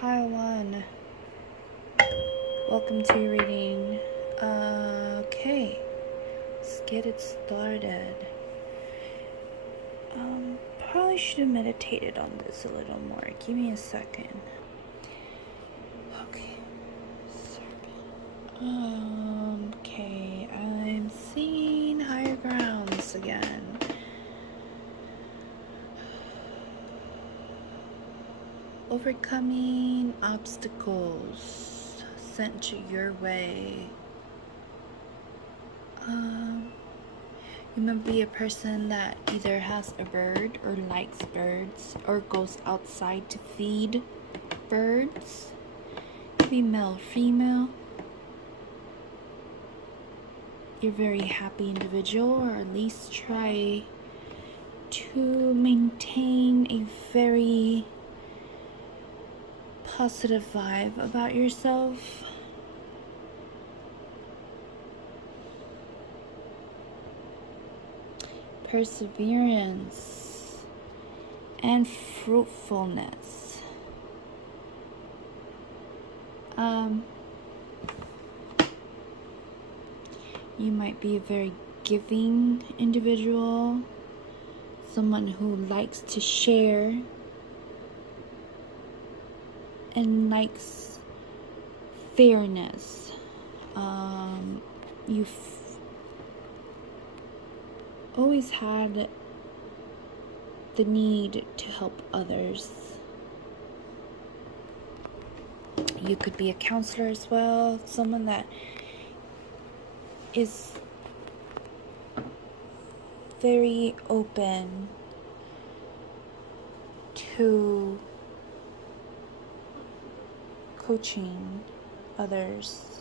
Hi, one. Welcome to your reading. Okay, let's get it started. Probably should have meditated on this a little more. Give me a second. Okay. Okay, I'm seeing higher grounds again. Overcoming obstacles sent your way. You might be a person that either has a bird or likes birds or goes outside to feed birds. Maybe male, female. You're a very happy individual, or at least try to maintain a very positive vibe about yourself. Perseverance and fruitfulness. You might be a very giving individual, someone who likes to share and likes fairness. You've always had the need to help others. You could be a counselor as well, someone that is very open to coaching others.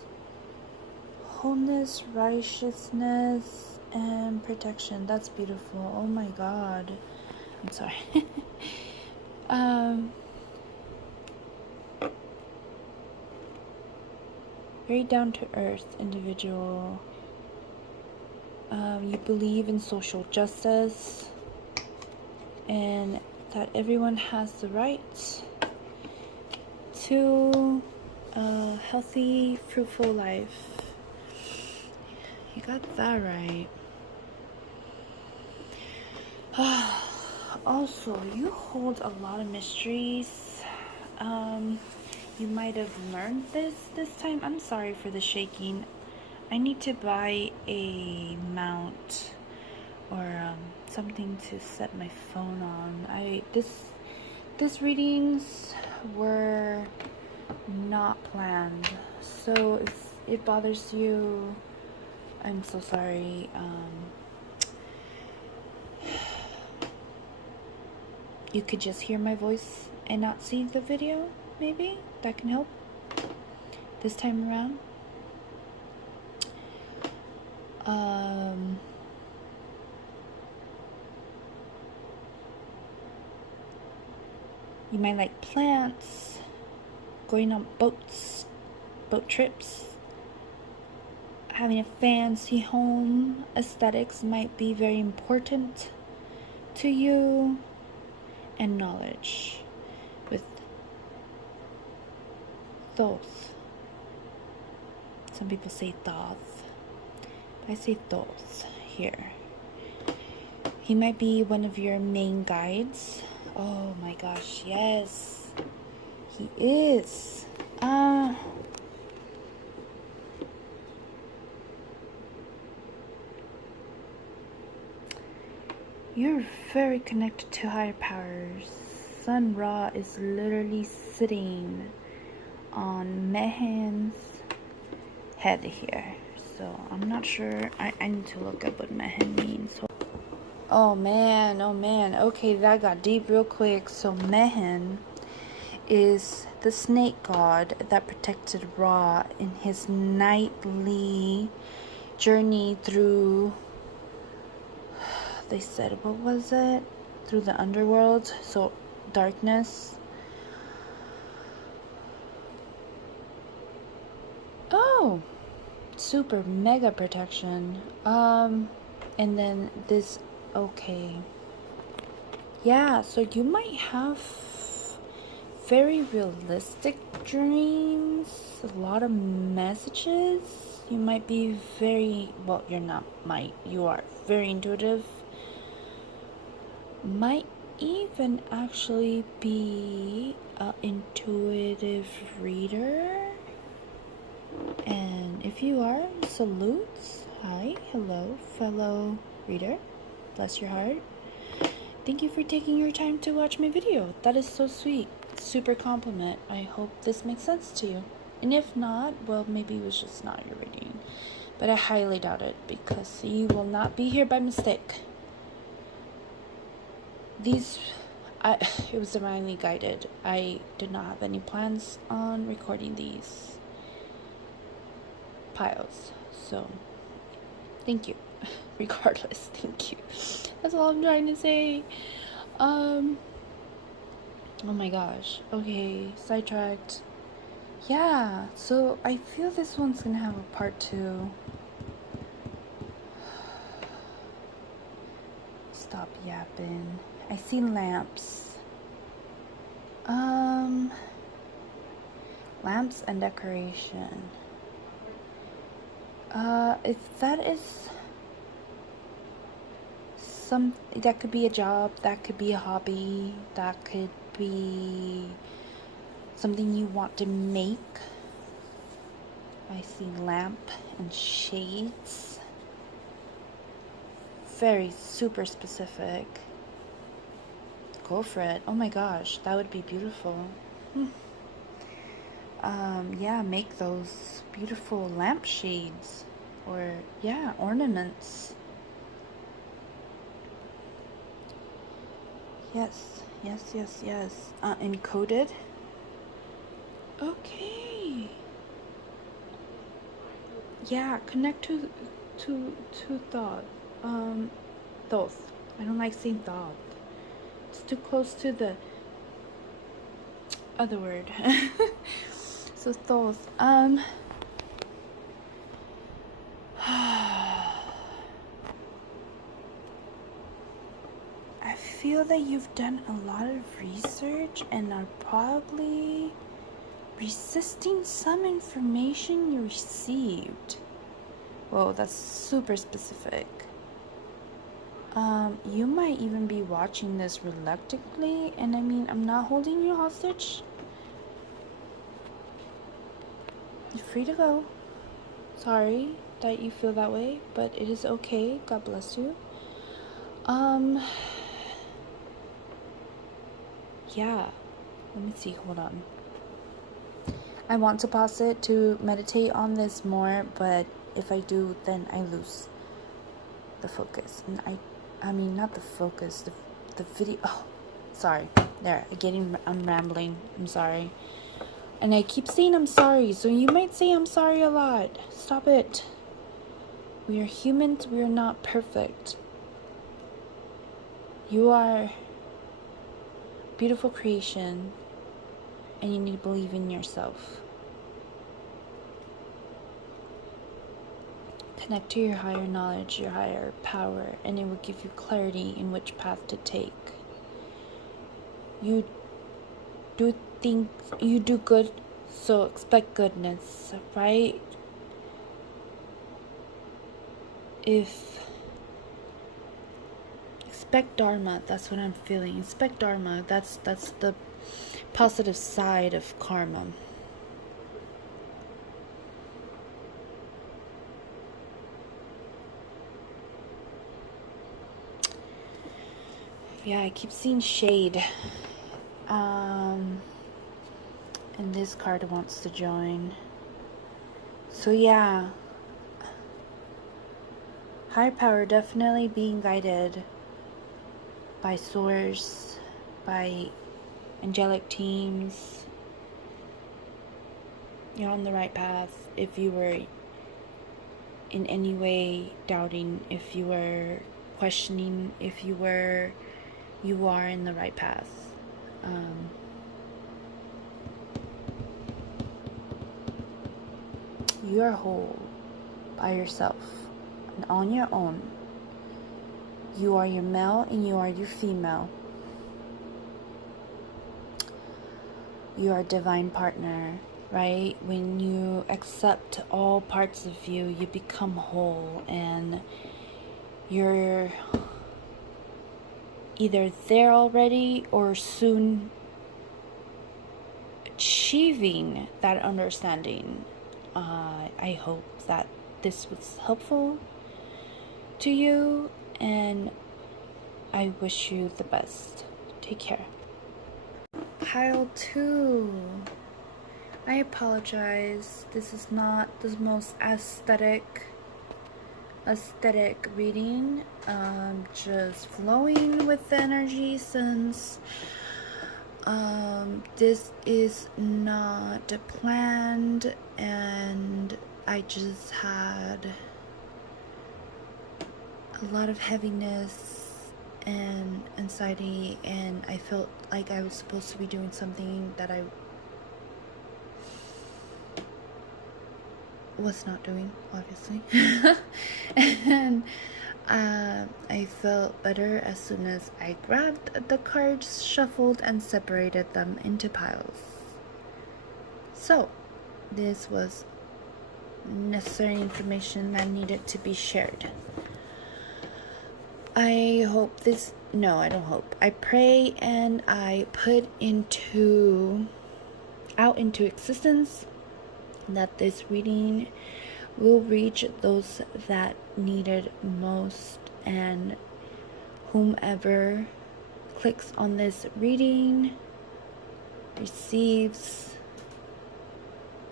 Wholeness, righteousness, and protection. That's beautiful. Oh my god. I'm sorry. Very down to earth individual. You believe in social justice and that everyone has the right to a healthy, fruitful life. You got that right. Also, you hold a lot of mysteries. You might have learned this time. I'm sorry for the shaking. I need to buy a mount or something to set my phone on. This readings were not planned, so if it bothers you, I'm so sorry. You could just hear my voice and not see the video. Maybe that can help this time around. You might like plants, going on boat trips, having a fancy home. Aesthetics might be very important to you, and knowledge with thoughts. Some people say thoughts, but I say thoughts here. He might be one of your main guides. Oh my gosh, yes, he is. You're very connected to higher powers. Sun Ra is literally sitting on Mehan's head here. So I'm not sure. I need to look up what Mehen means. Oh man. Okay, that got deep real quick. So Mehen is the snake god that protected Ra in his nightly journey through, they said, what was it? Through the underworld, so darkness. Oh, super mega protection. And then this, okay. Yeah, so you might have very realistic dreams, a lot of messages. You might be very, well, you're not might, you are very intuitive. Might even actually be an intuitive reader. And if you are, salutes. Hi, hello, fellow reader. Bless your heart. Thank you for taking your time to watch my video. That is so sweet. Super compliment. I hope this makes sense to you. And if not, well, maybe it was just not your reading. But I highly doubt it, because you will not be here by mistake. It was divinely guided. I did not have any plans on recording these piles. So, thank you. Regardless, thank you. That's all I'm trying to say. Oh my gosh. Okay, sidetracked. Yeah, so I feel this one's gonna have a part 2. Stop yapping. I see lamps. Lamps and decoration. If that is that could be a job, that could be a hobby, that could be something you want to make. I see lamp and shades. Very super specific. Go for it. Oh my gosh, that would be beautiful. Yeah, make those beautiful lampshades, or yeah, ornaments. Yes. Encoded. Okay. Yeah, connect to thought. Thought. I don't like saying thought. It's too close to the other word. So thoughts. I feel that you've done a lot of research and are probably resisting some information you received. Whoa, that's super specific. You might even be watching this reluctantly, and I mean, I'm not holding you hostage. You're free to go. Sorry that you feel that way, but it is okay. God bless you. Yeah. Let me see. Hold on. I want to pause it to meditate on this more, but if I do, then I lose the focus. And I mean, not the focus, the video. Oh, sorry. There, I'm rambling. I'm sorry. And I keep saying I'm sorry, so you might say I'm sorry a lot. Stop it. We are humans. We are not perfect. You are beautiful creation, and you need to believe in yourself. Connect to your higher knowledge, your higher power, and it will give you clarity in which path to take. You do good, so expect goodness, right? Expect Dharma, that's what I'm feeling. Expect Dharma, that's the positive side of karma. Yeah, I keep seeing shade. And this card wants to join. So yeah. Higher power, definitely being guided by source, by angelic teams. You're on the right path. If you were in any way doubting, if you were questioning, you are in the right path. You are whole by yourself and on your own. You are your male and you are your female. your divine partner, right? When you accept all parts of you, you become whole, and you're either there already or soon achieving that understanding. I hope that this was helpful to you, and I wish you the best. Take care. Pile 2. I apologize. This is not the most aesthetic reading. Just flowing with the energy, since this is not planned, and I just had a lot of heaviness and anxiety, and I felt like I was supposed to be doing something that I was not doing, obviously. And I felt better as soon as I grabbed the cards, shuffled, and separated them into piles. So this was necessary information that needed to be shared. I hope this, no, I don't hope. I pray and I put out into existence that this reading will reach those that need it most, and whomever clicks on this reading receives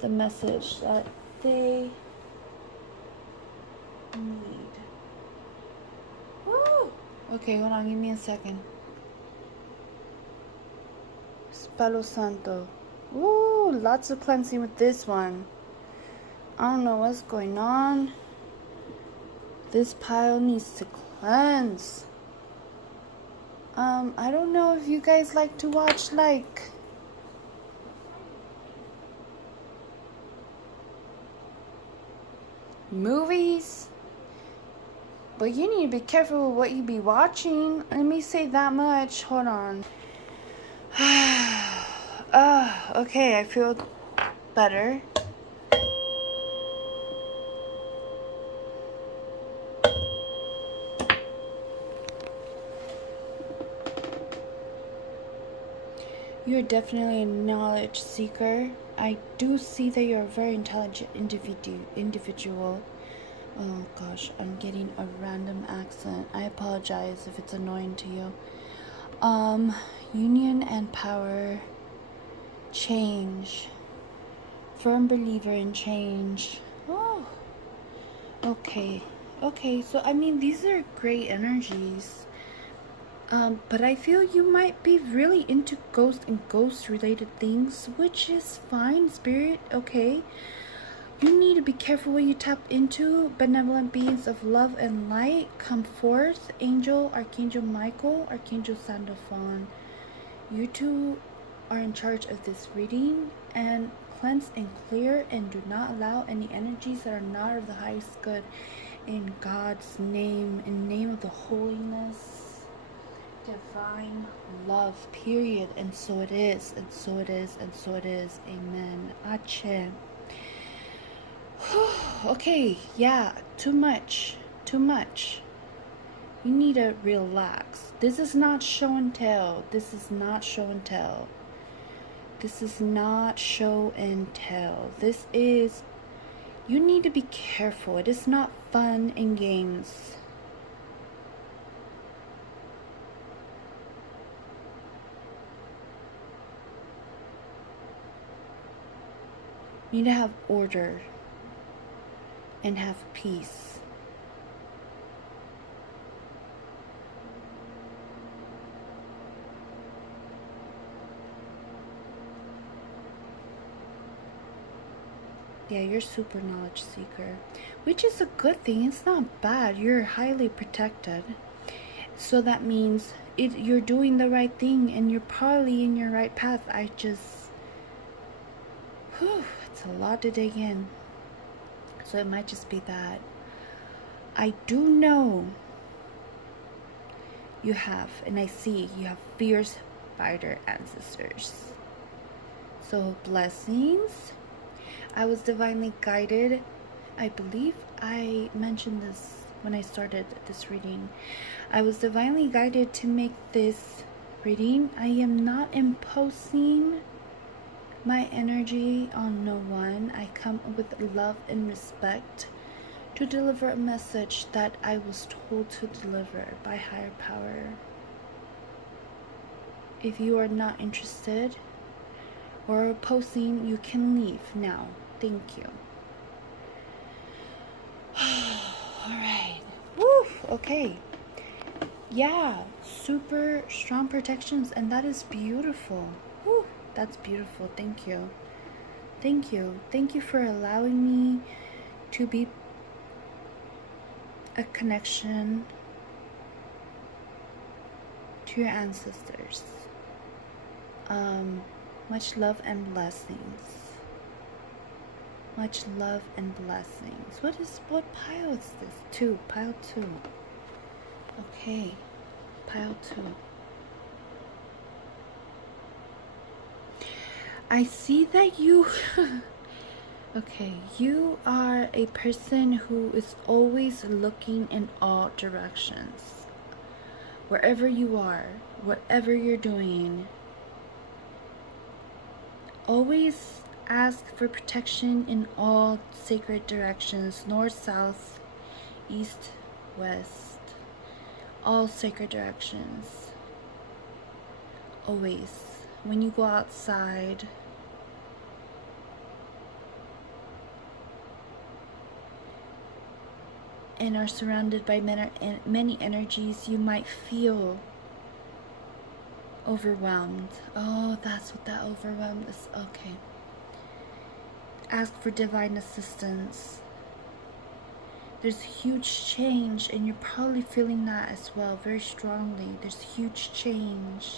the message that they need. Woo! Okay, hold on, give me a second. Palo Santo. Woo! Lots of cleansing with this one. I don't know what's going on. This pile needs to cleanse. I don't know if you guys like to watch like movies, but you need to be careful with what you be watching. Let me say that much. Hold on. Okay, I feel better. You're definitely a knowledge seeker. I do see that you're a very intelligent individual. Oh gosh, I'm getting a random accent. I apologize if it's annoying to you. Union and power, change. Firm believer in change. Oh, okay. Okay, so I mean, these are great energies. But I feel you might be really into ghost and ghost related things, which is fine, spirit, okay? You need to be careful what you tap into. Benevolent beings of love and light, come forth. Angel, Archangel Michael, Archangel Sandalphon. You two are in charge of this reading, and cleanse and clear, and do not allow any energies that are not of the highest good. In God's name, in the name of the holiness, divine love, period. And so it is, and so it is, and so it is. Amen. Ache. Okay, yeah, too much. You need to relax. This is not show and tell. This is not show and tell. This is, you need to be careful. It is not fun and games. You need to have order and have peace. Yeah, you're super knowledge seeker, which is a good thing. It's not bad. You're highly protected. So that means you're doing the right thing, and you're probably in your right path. It's a lot to dig in. So it might just be that. I do know you have, and I see you have fierce fighter ancestors. So blessings. I was divinely guided. I believe I mentioned this when I started this reading. I was divinely guided to make this reading. I am not imposing my energy on no one. I come with love and respect to deliver a message that I was told to deliver by higher power. If you are not interested or opposing, you can leave now. Thank you. Alright. Woo! Okay. Yeah, super strong protections, and that is beautiful. Woo! That's beautiful. Thank you. Thank you. Thank you for allowing me to be a connection to your ancestors. Much love and blessings. Much love and blessings. What pile is this? 2. Pile 2. Okay. Pile 2. I see that you okay, you are a person who is always looking in all directions. Wherever you are, whatever you're doing, always ask for protection in all sacred directions, north, south, east, west, all sacred directions. Always. When you go outside, and are surrounded by many energies, you might feel overwhelmed. Oh, that's what that overwhelmed is. Okay. Ask for divine assistance. There's huge change, and you're probably feeling that as well, very strongly. There's huge change.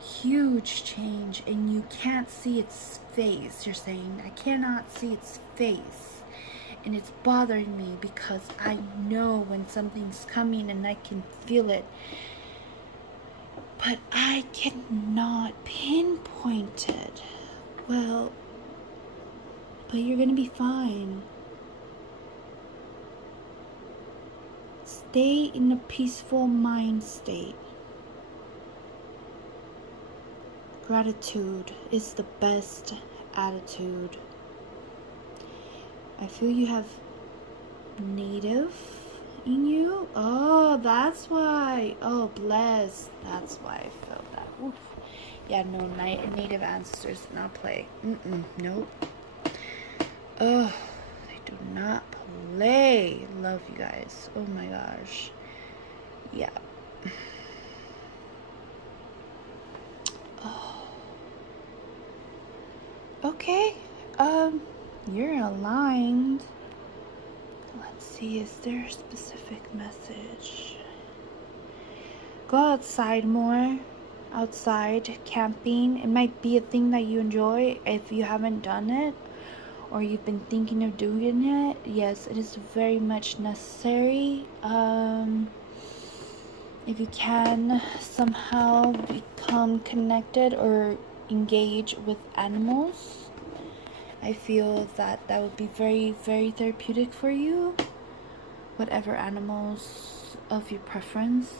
Huge change, and you can't see its face. You're saying, I cannot see its face. And it's bothering me because I know when something's coming and I can feel it. But I cannot pinpoint it. Well, but you're going to be fine. Stay in a peaceful mind state. Gratitude is the best attitude. I feel you have native in you. Oh, that's why. Oh, bless. That's why I felt that. Oof. Yeah, no, native ancestors do not play. Nope. Oh, they do not play. Love you guys. Oh my gosh. Yeah. Oh. Okay. You're aligned. Let's see, is there a specific message? Go outside more. Outside, camping. It might be a thing that you enjoy if you haven't done it, or you've been thinking of doing it. Yes, it is very much necessary. If you can somehow become connected or engage with animals, I feel that that would be very, very therapeutic for you. Whatever animals of your preference.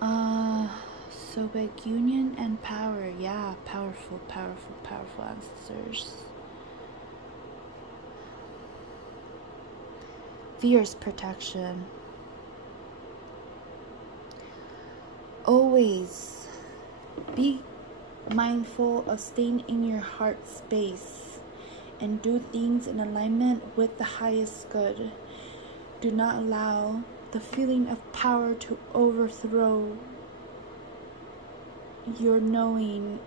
So big union and power. Yeah, powerful, powerful, powerful ancestors. Fierce protection. Always be mindful of staying in your heart space and do things in alignment with the highest good. Do not allow the feeling of power to overthrow your knowing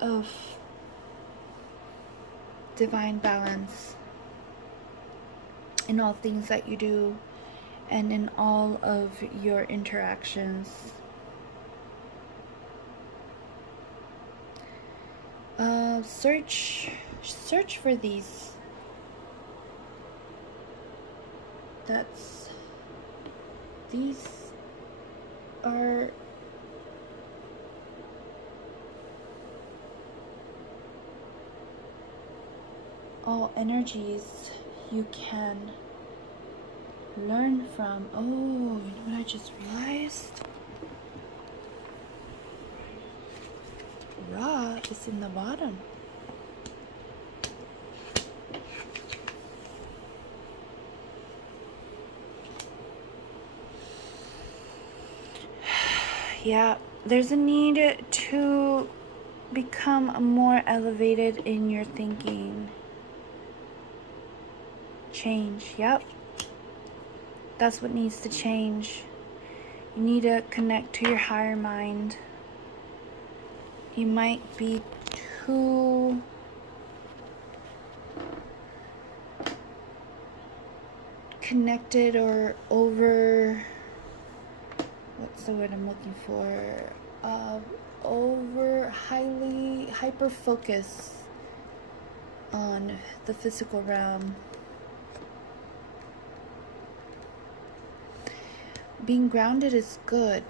of divine balance in all things that you do and in all of your interactions. Search for these. These are all energies you can learn from. Oh, you know what I just realized? Ra is in the bottom. Yeah, there's a need to become more elevated in your thinking. Change, yep. That's what needs to change. You need to connect to your higher mind. You might be too connected or over, what's the word I'm looking for? Over hyper focus on the physical realm. Being grounded is good,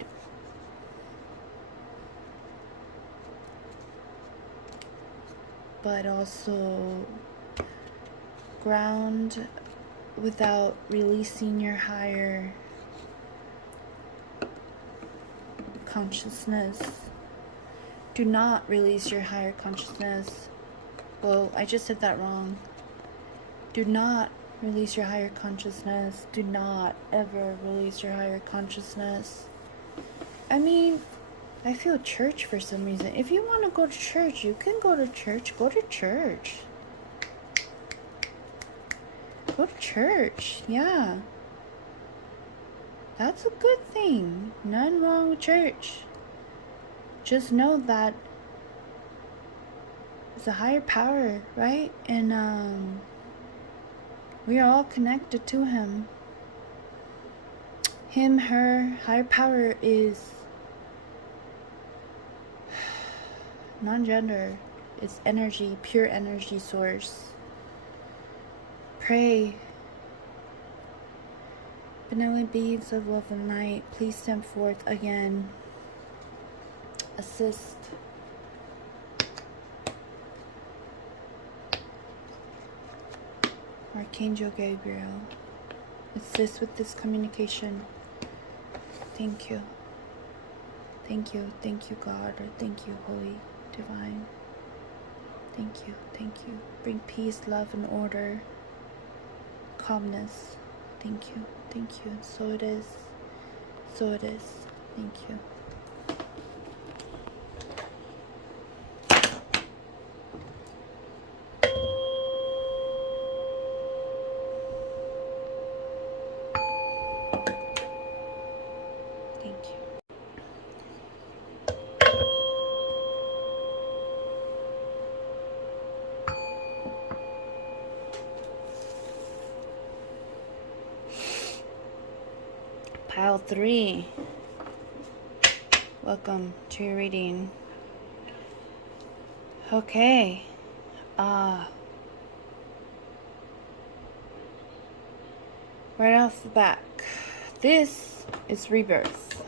but also ground without releasing your higher consciousness. Do not release your higher consciousness. Whoa, I just said that wrong. Do not release your higher consciousness. Do not ever release your higher consciousness. I mean, I feel church for some reason. If you want to go to church, you can go to church. Go to church. Go to church. Yeah. That's a good thing. Nothing wrong with church. Just know that it's a higher power, right? And we are all connected to him. Him, her, higher power is non-gender. It's energy, pure energy source. Pray. Benevolent beings of love and light, please send forth again. Assist. Archangel Gabriel, assist with this communication. Thank you. Thank you. Thank you, God. Or thank you, Holy Divine. Thank you. Thank you. Bring peace, love, and order. Calmness. Thank you. Thank you. So it is. So it is. Thank you. Pile 3. Welcome to your reading. Okay. Right off the back, this is rebirth.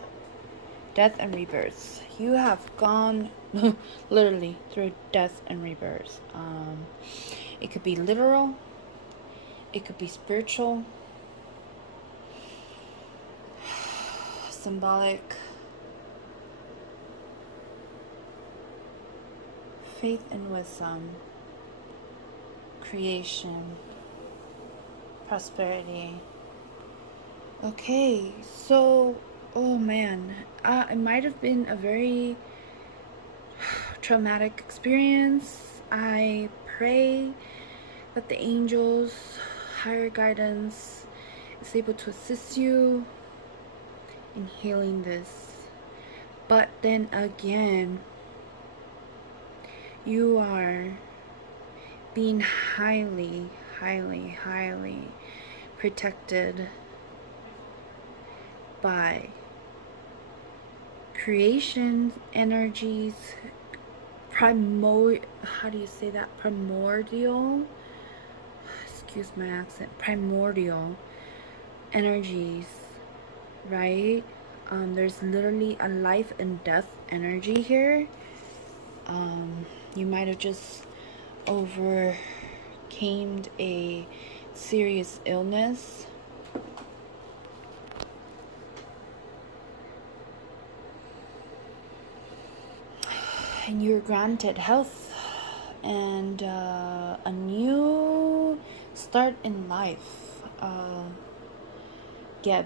Death and rebirth. You have gone literally through death and rebirth. It could be literal. It could be spiritual. Symbolic. Faith and wisdom. Creation. Prosperity. Okay, so, oh man, it might have been a very traumatic experience. I pray that the angels, higher guidance, is able to assist you in healing this. But then again, you are being highly, highly, highly protected by creation energies, primordial, excuse my accent, primordial energies, right? There's literally a life and death energy here. You might have just overcame came a serious illness. And you're granted health and a new start in life. Geb,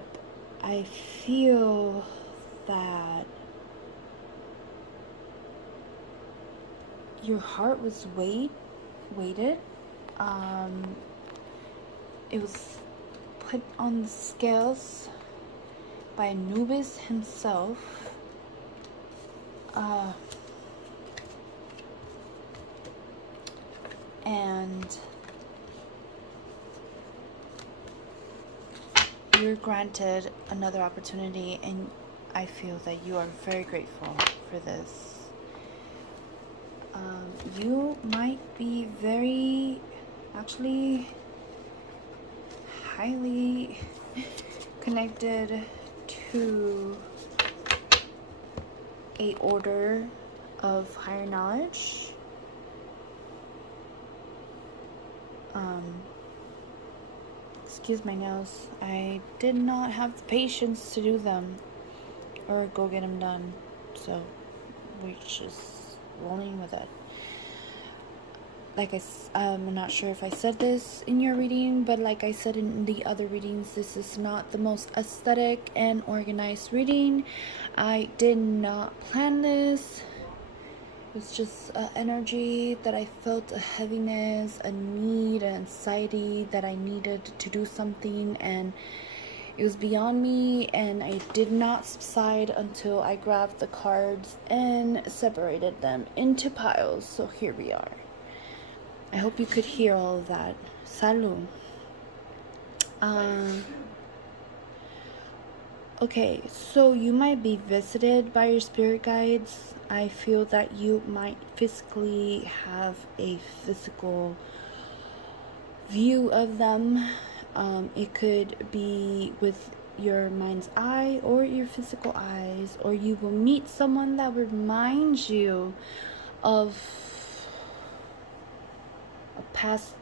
I feel that your heart was weighted. It was put on the scales by Anubis himself. And you're granted another opportunity, and I feel that you are very grateful for this. You might be very, actually, highly connected to a order of higher knowledge. Excuse my nails. I did not have the patience to do them or go get them done, so we're just rolling with it. Like I'm not sure if I said this in your reading, but like I said in the other readings, this is not the most aesthetic and organized reading. I did not plan this. It was just an energy that I felt, a heaviness, a need, an anxiety that I needed to do something, and it was beyond me, and I did not subside until I grabbed the cards and separated them into piles. So here we are. I hope you could hear all of that. Salud. Okay, so you might be visited by your spirit guides. I feel that you might physically have a physical view of them. It could be with your mind's eye or your physical eyes, or you will meet someone that reminds you of a past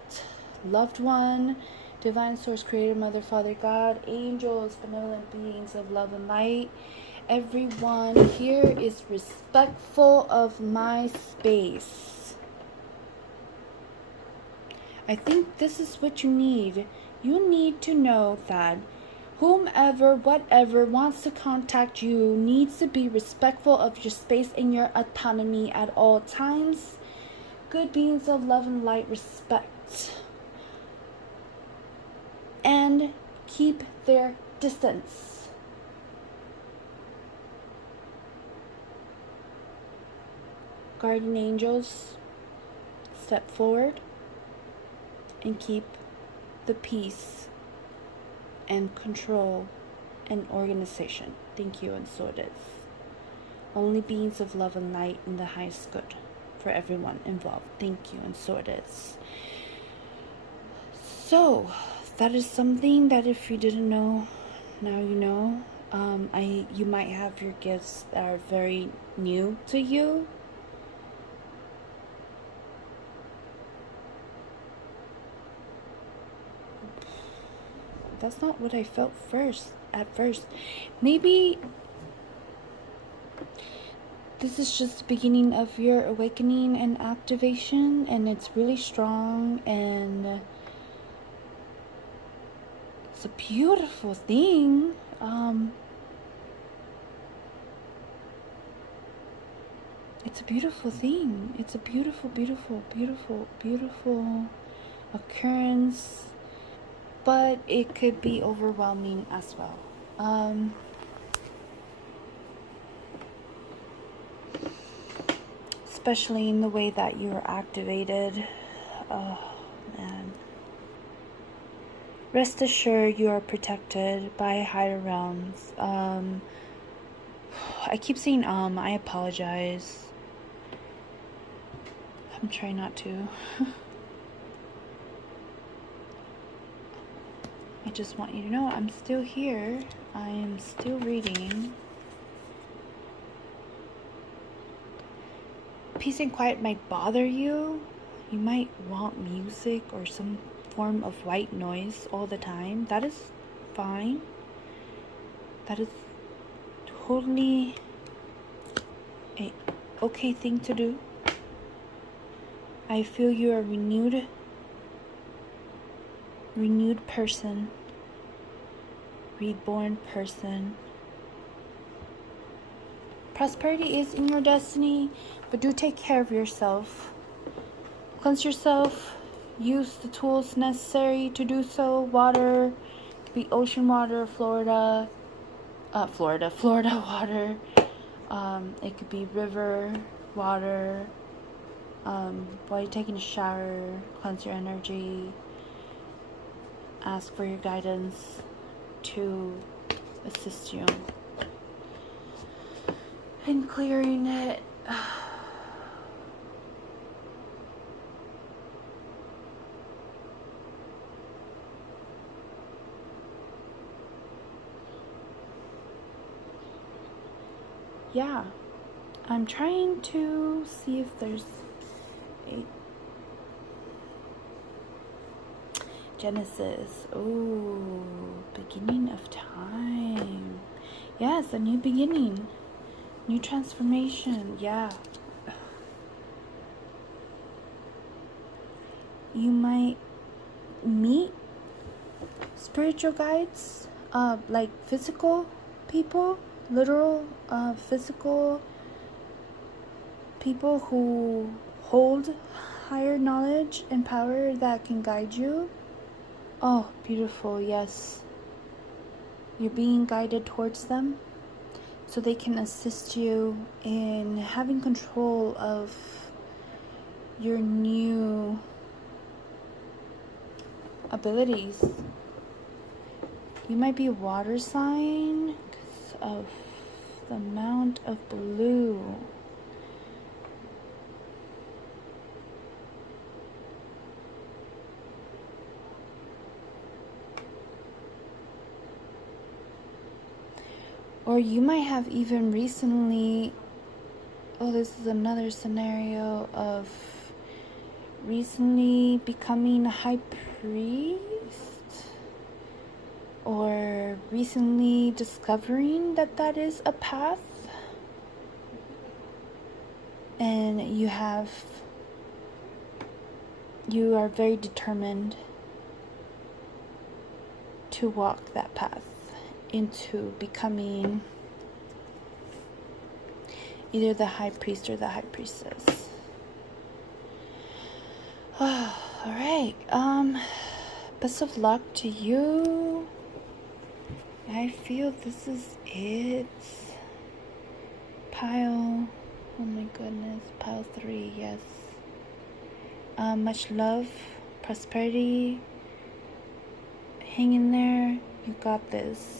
loved one, divine source, creator, mother, father, God, angels, benevolent beings of love and light. Everyone here is respectful of my space. I think this is what you need. You need to know that whomever, whatever wants to contact you needs to be respectful of your space and your autonomy at all times. Good beings of love and light, respect. And keep their distance. Guardian angels, step forward and keep the peace and control and organization. Thank you, and so it is. Only beings of love and light in the highest good for everyone involved. Thank you, and so it is. So that is something that if you didn't know, now you know. You might have your gifts that are very new to you. That's not what I felt at first. Maybe this is just the beginning of your awakening and activation, and it's really strong, and it's a beautiful thing. It's a beautiful thing. It's a beautiful, beautiful, beautiful, beautiful occurrence, but it could be overwhelming as well. Especially in the way that you're activated. Oh, man. Rest assured you are protected by higher realms. I keep saying I apologize. I'm trying not to. I just want you to know I'm still here. I am still reading. Peace and quiet might bother you. You might want music or some form of white noise all the time. That is fine. That is totally a okay thing to do. I feel you're a renewed person, reborn person. Prosperity is in your destiny, but do take care of yourself. Cleanse yourself. Use the tools necessary to do so. Water, it could be ocean water, Florida water. It could be river water. While you're taking a shower, cleanse your energy. Ask for your guidance to assist you in clearing it. Yeah, I'm trying to see if there's a Genesis. Oh, beginning of time. Yes, a new beginning, new transformation. Yeah. You might meet spiritual guides, like physical people, literal, physical people who hold higher knowledge and power that can guide you. Oh, beautiful, yes. You're being guided towards them so they can assist you in having control of your new abilities. You might be a water sign because of the amount of blue. Or you might have even recently, this is another scenario of recently becoming a high priest, or recently discovering that that is a path, and you are very determined to walk that path into becoming either the high priest or the high priestess. Oh, all right. Best of luck to you. I feel this is it. Pile. Oh my goodness. Pile 3. Yes. Much love, prosperity. Hang in there. You got this.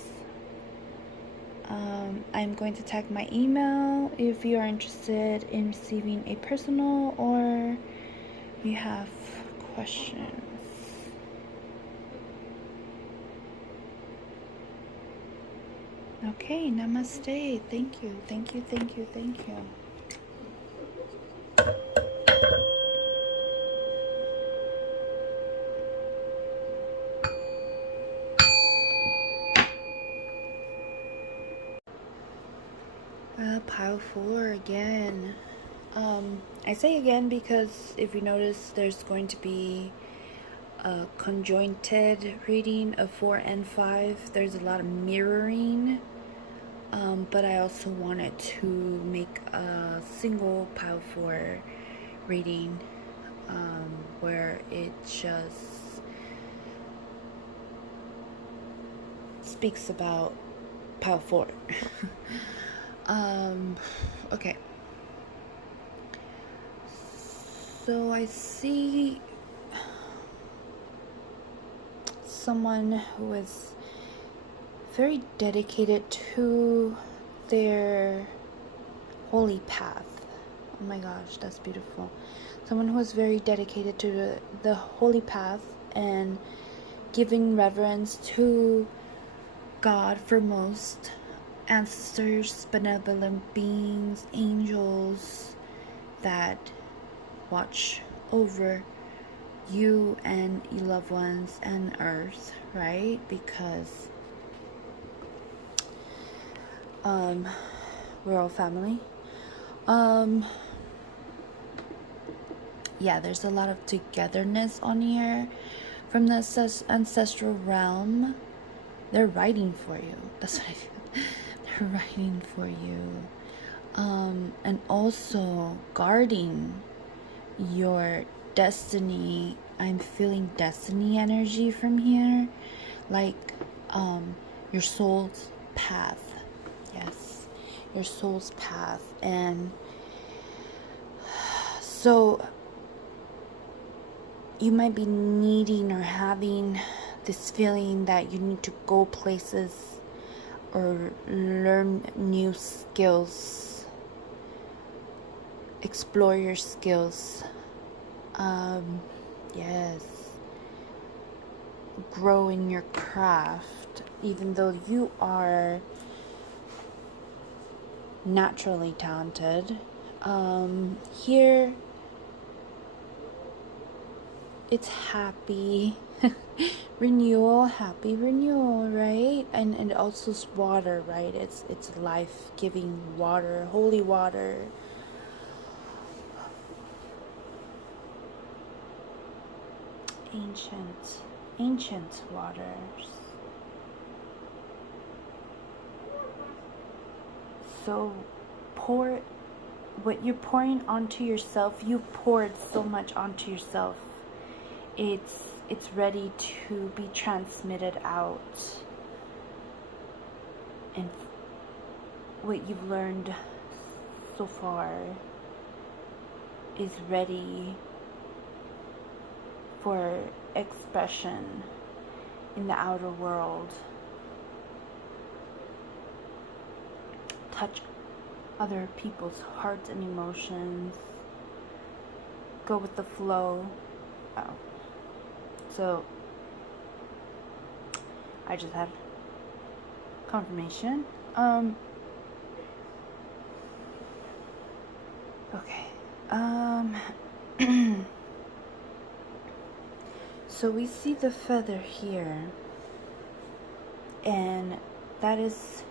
I'm going to tag my email if you are interested in receiving a personal or you have questions. Okay, namaste. Thank you, thank you, thank you, thank you. Pile 4 again. I say again because if you notice, there's going to be a conjointed reading of 4 and 5. There's a lot of mirroring, but I also wanted to make a single pile 4 reading where it just speaks about pile 4. Okay. So I see someone who is very dedicated to their holy path. Oh my gosh, that's beautiful. Someone who is very dedicated to the holy path and giving reverence to God foremost, ancestors, benevolent beings, angels that watch over you and your loved ones and Earth, right? Because we're all family. Yeah, there's a lot of togetherness on here from the ancestral realm. They're writing for you. That's what I feel. They're writing for you. And also guarding your destiny. I'm feeling destiny energy from here. Like your soul's path. Yes, your soul's path. And so you might be needing or having this feeling that you need to go places or learn new skills, explore your skills. Yes, grow in your craft, even though you are naturally talented. Here it's happy renewal, happy renewal, right? And also it's water, right? It's life-giving water, holy water. Ancient waters. So pour what you're pouring onto yourself. You poured so much onto yourself. It's ready to be transmitted out. And what you've learned so far is ready for expression in the outer world. Touch other people's hearts and emotions. Go with the flow. Oh. So I just had confirmation. Okay. So we see the feather here, and that is,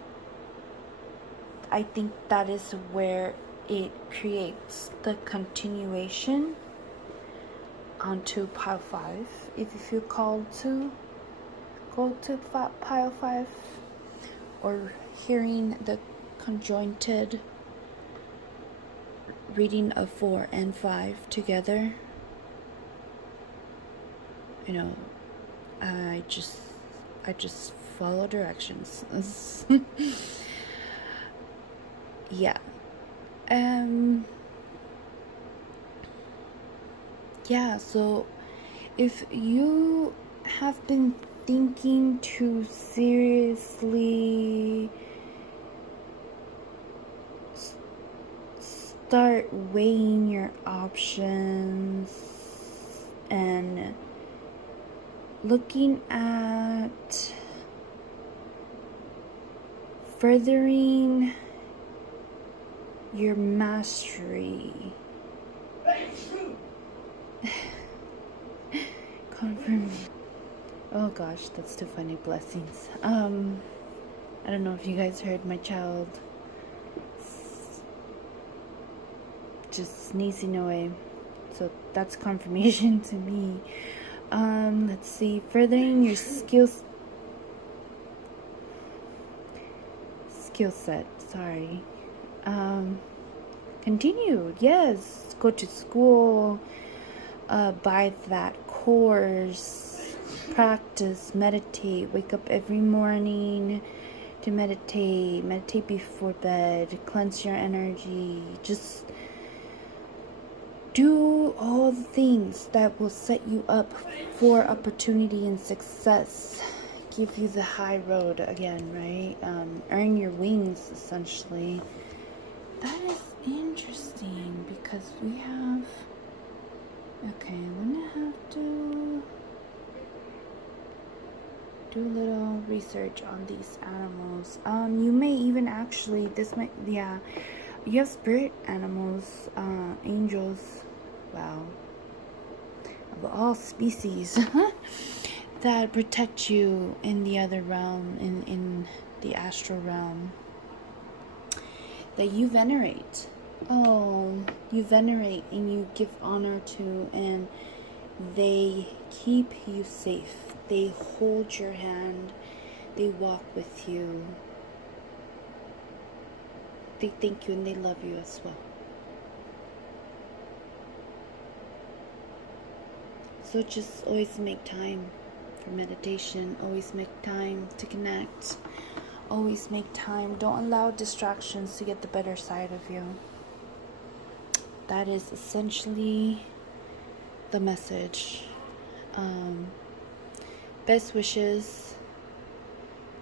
I think that is where it creates the continuation onto pile 5. If you feel called to go to pile 5, or hearing the conjointed reading of 4 and 5 together, you know, I just follow directions. Yeah. Yeah, so if you have been thinking to seriously start weighing your options and looking at furthering your mastery. Confirm. Oh gosh, that's too funny. Blessings. I don't know if you guys heard my child just sneezing away, so that's confirmation to me. Let's see, furthering your skill set, sorry. Continue, yes, go to school, buy that course, practice, meditate, wake up every morning to meditate before bed, cleanse your energy, just do all the things that will set you up for opportunity and success. Give you the high road again, right? Earn your wings, essentially. That is interesting because we have... Okay, I'm gonna have to do a little research on these animals. You may even actually... This might... Yeah. You have spirit animals, angels. Wow. of all species that protect you in the other realm, in the astral realm, that you venerate. Oh, you venerate and you give honor to, and they keep you safe. They hold your hand. They walk with you. They thank you and they love you as well. So just always make time for meditation. Always make time to connect. Always make time. Don't allow distractions to get the better side of you. That is essentially the message. Best wishes.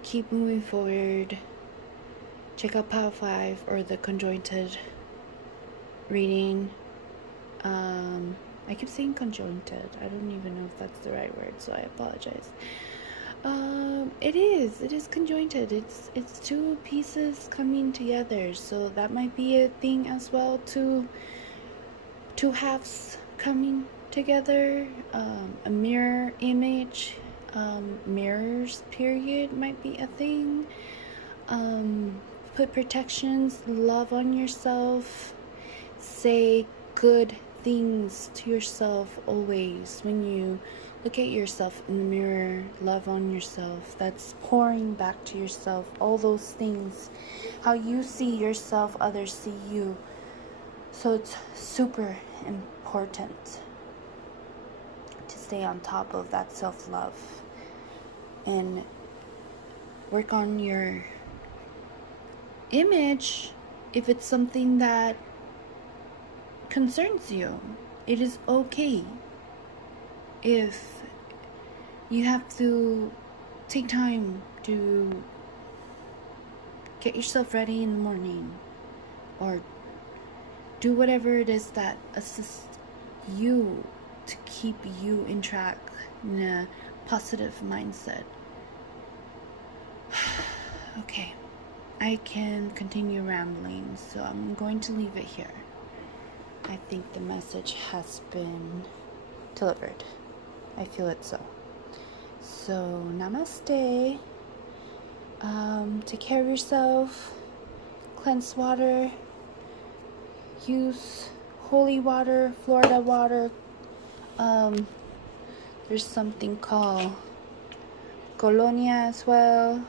Keep moving forward. Check out Power 5 or the conjointed reading. I keep saying conjointed. I don't even know if that's the right word, so I apologize. It is conjointed. It's two pieces coming together, so that might be a thing as well. Two halves coming together. A mirror image. Mirrors period might be a thing. Put protections, love on yourself, say good things to yourself always. When you look at yourself in the mirror, love on yourself. That's pouring back to yourself all those things. How you see yourself, others see you. So it's super important to stay on top of that self-love and work on your image if it's something that concerns you. It is okay if you have to take time to get yourself ready in the morning or do whatever it is that assists you to keep you in track in a positive mindset. Okay, I can continue rambling, so I'm going to leave it here. I think the message has been delivered. I feel it so. So, namaste. Take care of yourself. Cleanse water. Use holy water, Florida water. There's something called Colonia as well.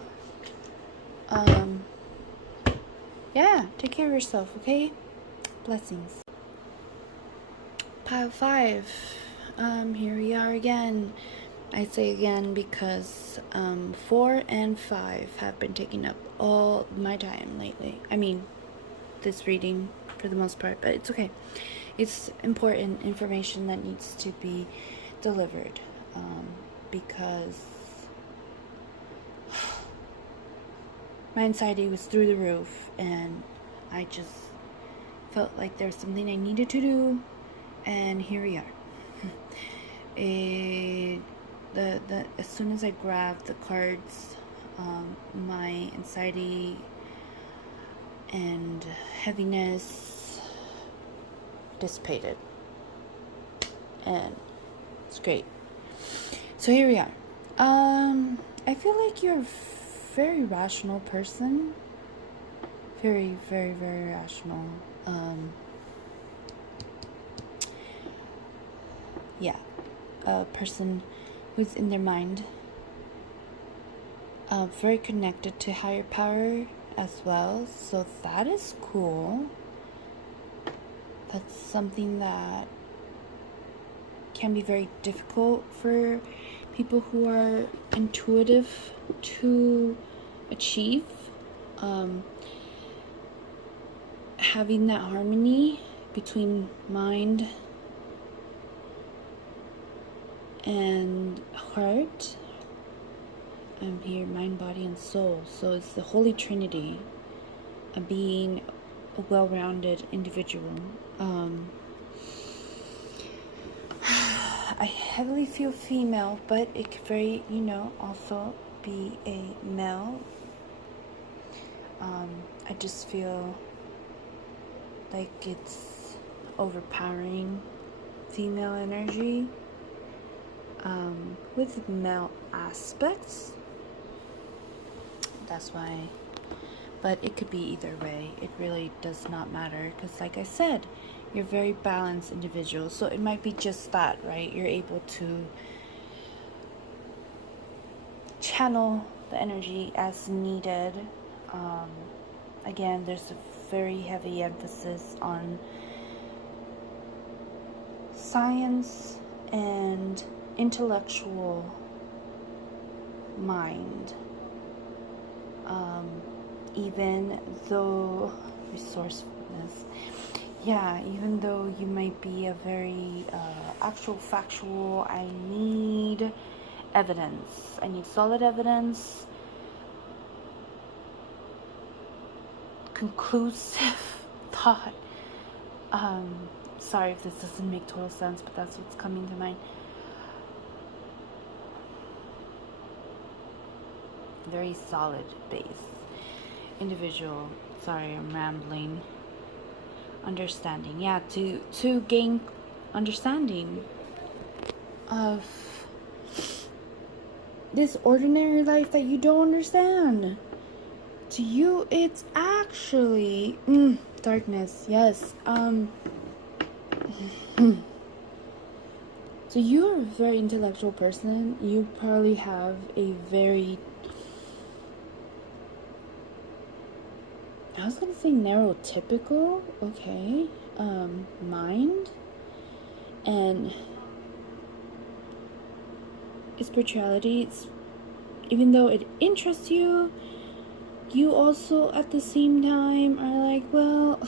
Yeah, take care of yourself, okay? Blessings. Pile 5. Here we are again. I say again because 4 and 5 have been taking up all my time lately. I mean, this reading for the most part, but it's okay. It's important information that needs to be delivered because my anxiety was through the roof and I just felt like there was something I needed to do, and here we are. As soon as I grabbed the cards, my anxiety and heaviness dissipated, and it's great. So here we are. I feel like you're a very rational person. Very, very, very rational. Yeah, a person who's in their mind. Very connected to higher power as well. So that is cool. That's something that can be very difficult for people who are intuitive to achieve. Having that harmony between mind and heart. I'm here, mind, body, and soul. So it's the Holy Trinity of being a well-rounded individual. I heavily feel female, but it could very, also be a male. I just feel like it's overpowering female energy. with male aspects. That's why. But it could be either way. It really does not matter because, like I said, you're a very balanced individual. So it might be just that, right? You're able to channel the energy as needed. Again, there's a very heavy emphasis on science and intellectual mind. Even though resourcefulness, even though you might be a very actual factual, I need evidence. I need solid evidence, conclusive thought. Sorry if this doesn't make total sense, but that's what's coming to mind. Very solid base individual. Sorry, I'm rambling. Understanding, to gain understanding of this ordinary life that you don't understand. To you, it's actually darkness. Yes. So you're a very intellectual person. You probably have a very, I was gonna say neurotypical, okay, mind, and spirituality. Even though it interests you, you also at the same time are like, well,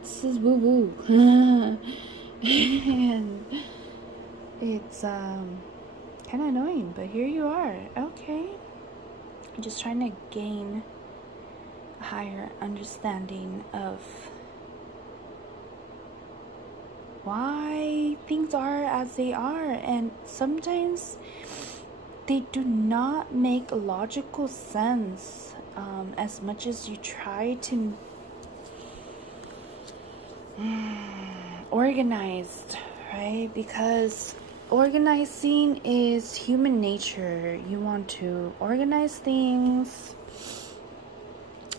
this is woo-woo. And it's kind of annoying, but here you are. Okay, I'm just trying to gain a higher understanding of why things are as they are, and sometimes they do not make logical sense, as much as you try to organized, right? Because organizing is human nature. You want to organize things,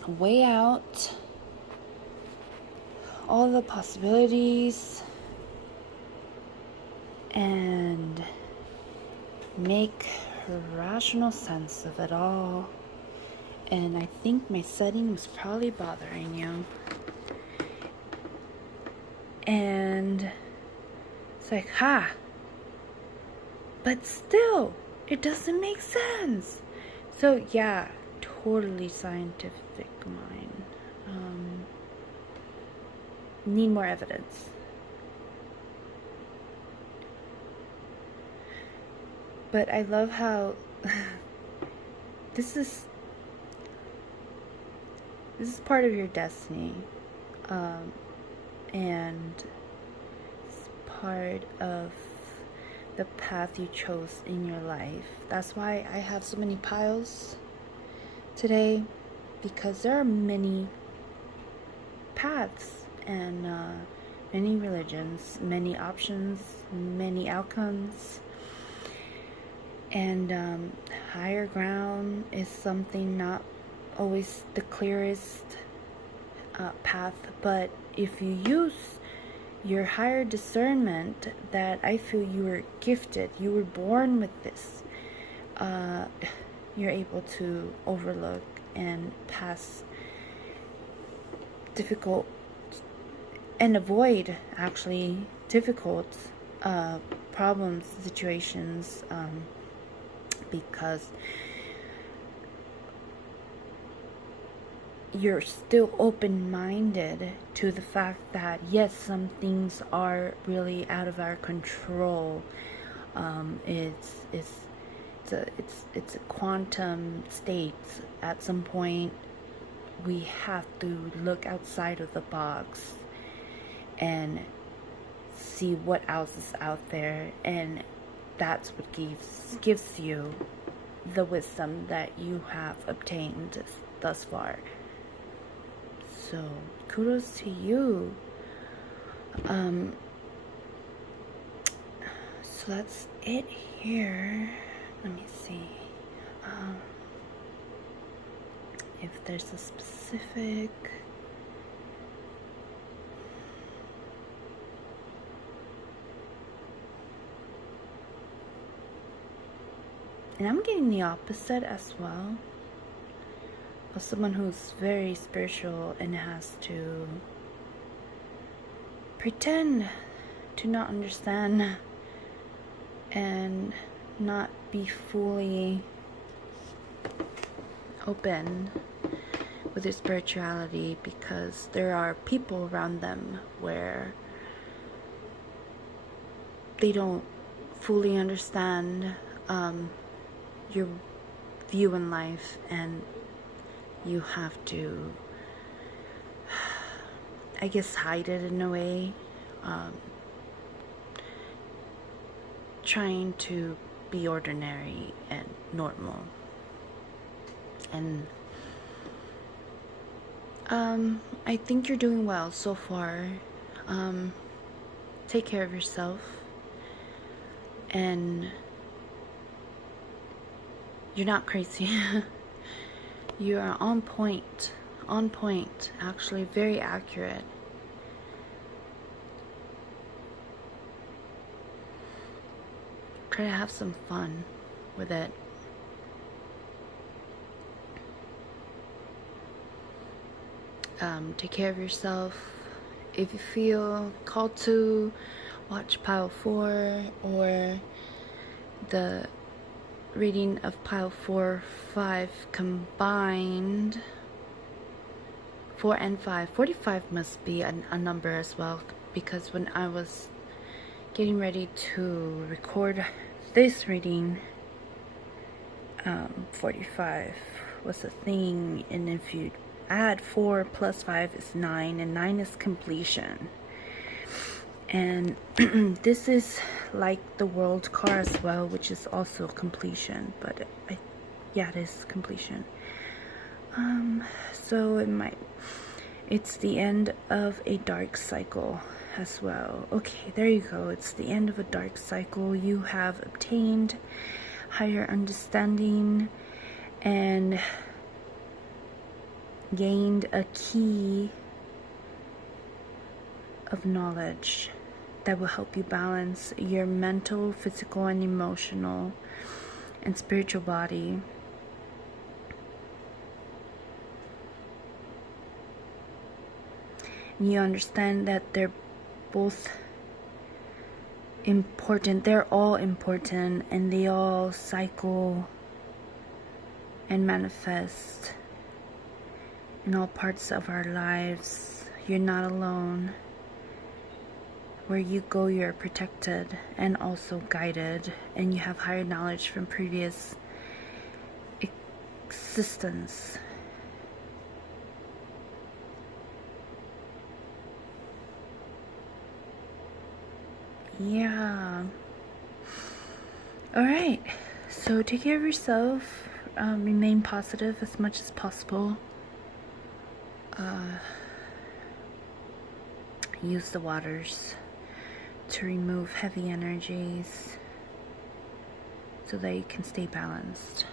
weigh out all the possibilities, and make rational sense of it all. And I think my setting was probably bothering you. And it's like, but still, it doesn't make sense. So yeah, totally scientific mind. Need more evidence. But I love how this is part of your destiny, and it's part of the path you chose in your life. That's why I have so many piles today, because there are many paths and many religions, many options, many outcomes. And higher ground is something not always the clearest path, but if you use your higher discernment, that I feel you were gifted, you were born with this, you're able to overlook and pass difficult and avoid actually difficult problems, situations, because you're still open-minded to the fact that yes, some things are really out of our control. It's a quantum state. At some point, we have to look outside of the box and see what else is out there, and that's what gives you the wisdom that you have obtained thus far. So kudos to you. So that's it here. Let me see if there's a specific. And I'm getting the opposite as well, of someone who's very spiritual and has to pretend to not understand and not be fully open with their spirituality, because there are people around them where they don't fully understand your view in life, and you have to, I guess, hide it in a way, trying to be ordinary and normal. And I think you're doing well so far. Take care of yourself, and you're not crazy. You are on point, actually very accurate. Try to have some fun with it. Take care of yourself. If you feel called to watch pile 4 or the reading of pile 4, 5 combined, 4 and 5, 45 must be a number as well, because when I was getting ready to record this reading, 45 was a thing, and if you add 4 plus 5 is 9, and 9 is completion. And this is like the world car as well, which is also completion, but yeah, it is completion. So it's the end of a dark cycle as well. Okay, there you go. It's the end of a dark cycle. You have obtained higher understanding and gained a key of knowledge that will help you balance your mental, physical, and emotional and spiritual body. And you understand that they're both important. They're all important, and they all cycle and manifest in all parts of our lives. You're not alone. Where you go, you're protected and also guided, and you have higher knowledge from previous existence. Yeah. Alright, so take care of yourself. Remain positive as much as possible. Use the waters to remove heavy energies so that you can stay balanced.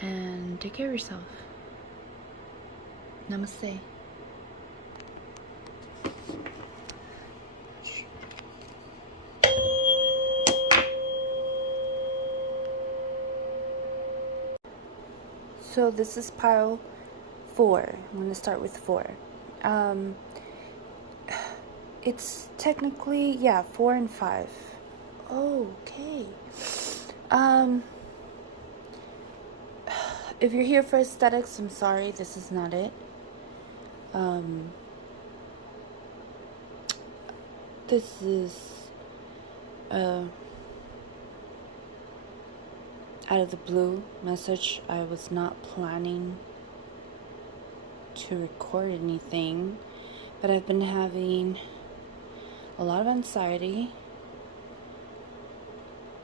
And take care of yourself. Namaste. So this is pile 4. I'm going to start with 4. It's technically, yeah, 4 and 5. Okay. If you're here for aesthetics, I'm sorry, this is not it. This is out of the blue message. I was not planning to record anything, but I've been having a lot of anxiety,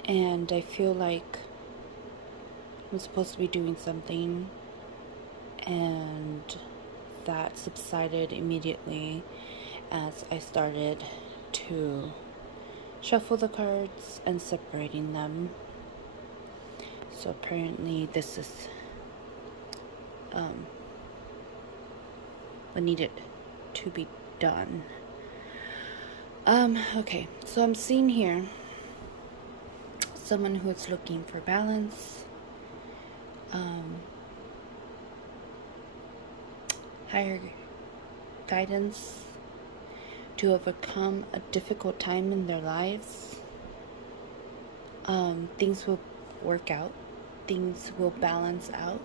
and I feel like I'm supposed to be doing something, and that subsided immediately as I started to shuffle the cards and separating them. So apparently this is what needed to be done. Okay, so I'm seeing here someone who is looking for balance, higher guidance to overcome a difficult time in their lives. Things will work out, things will balance out.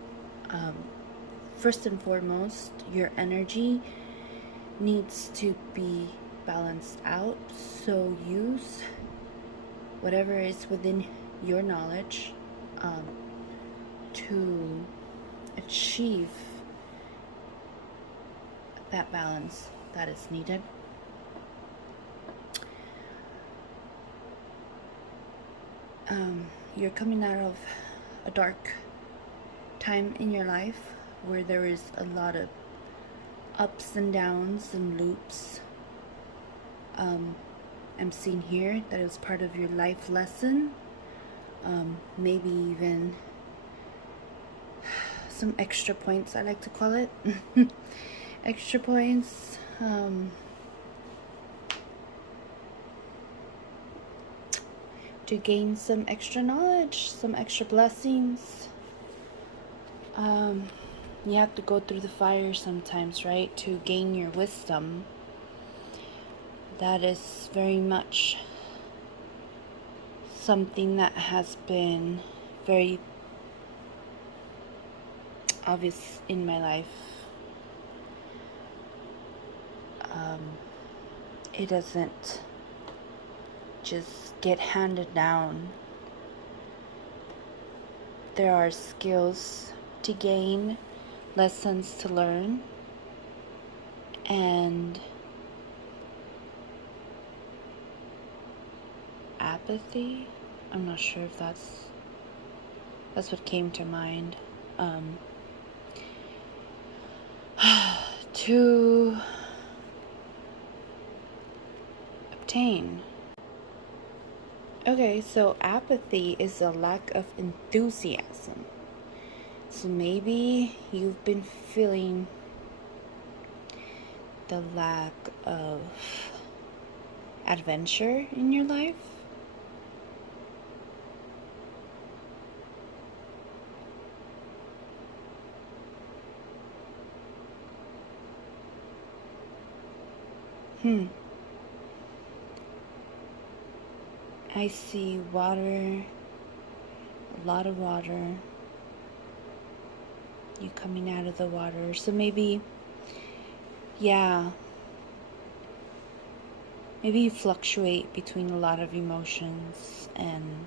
First and foremost, your energy needs to be balanced out, so use whatever is within your knowledge to achieve that balance that is needed. You're coming out of a dark time in your life where there is a lot of ups and downs and loops. I'm seeing here that it was part of your life lesson, maybe even some extra points, I like to call it. Extra points. To gain some extra knowledge, some extra blessings. You have to go through the fire sometimes, right, to gain your wisdom. That is very much something that has been very obvious in my life. It doesn't just get handed down. There are skills to gain, lessons to learn, and apathy. I'm not sure if that's what came to mind. To obtain. Okay, so apathy is a lack of enthusiasm. So maybe you've been feeling the lack of adventure in your life. I see water, a lot of water. You coming out of the water. So maybe, yeah, maybe you fluctuate between a lot of emotions and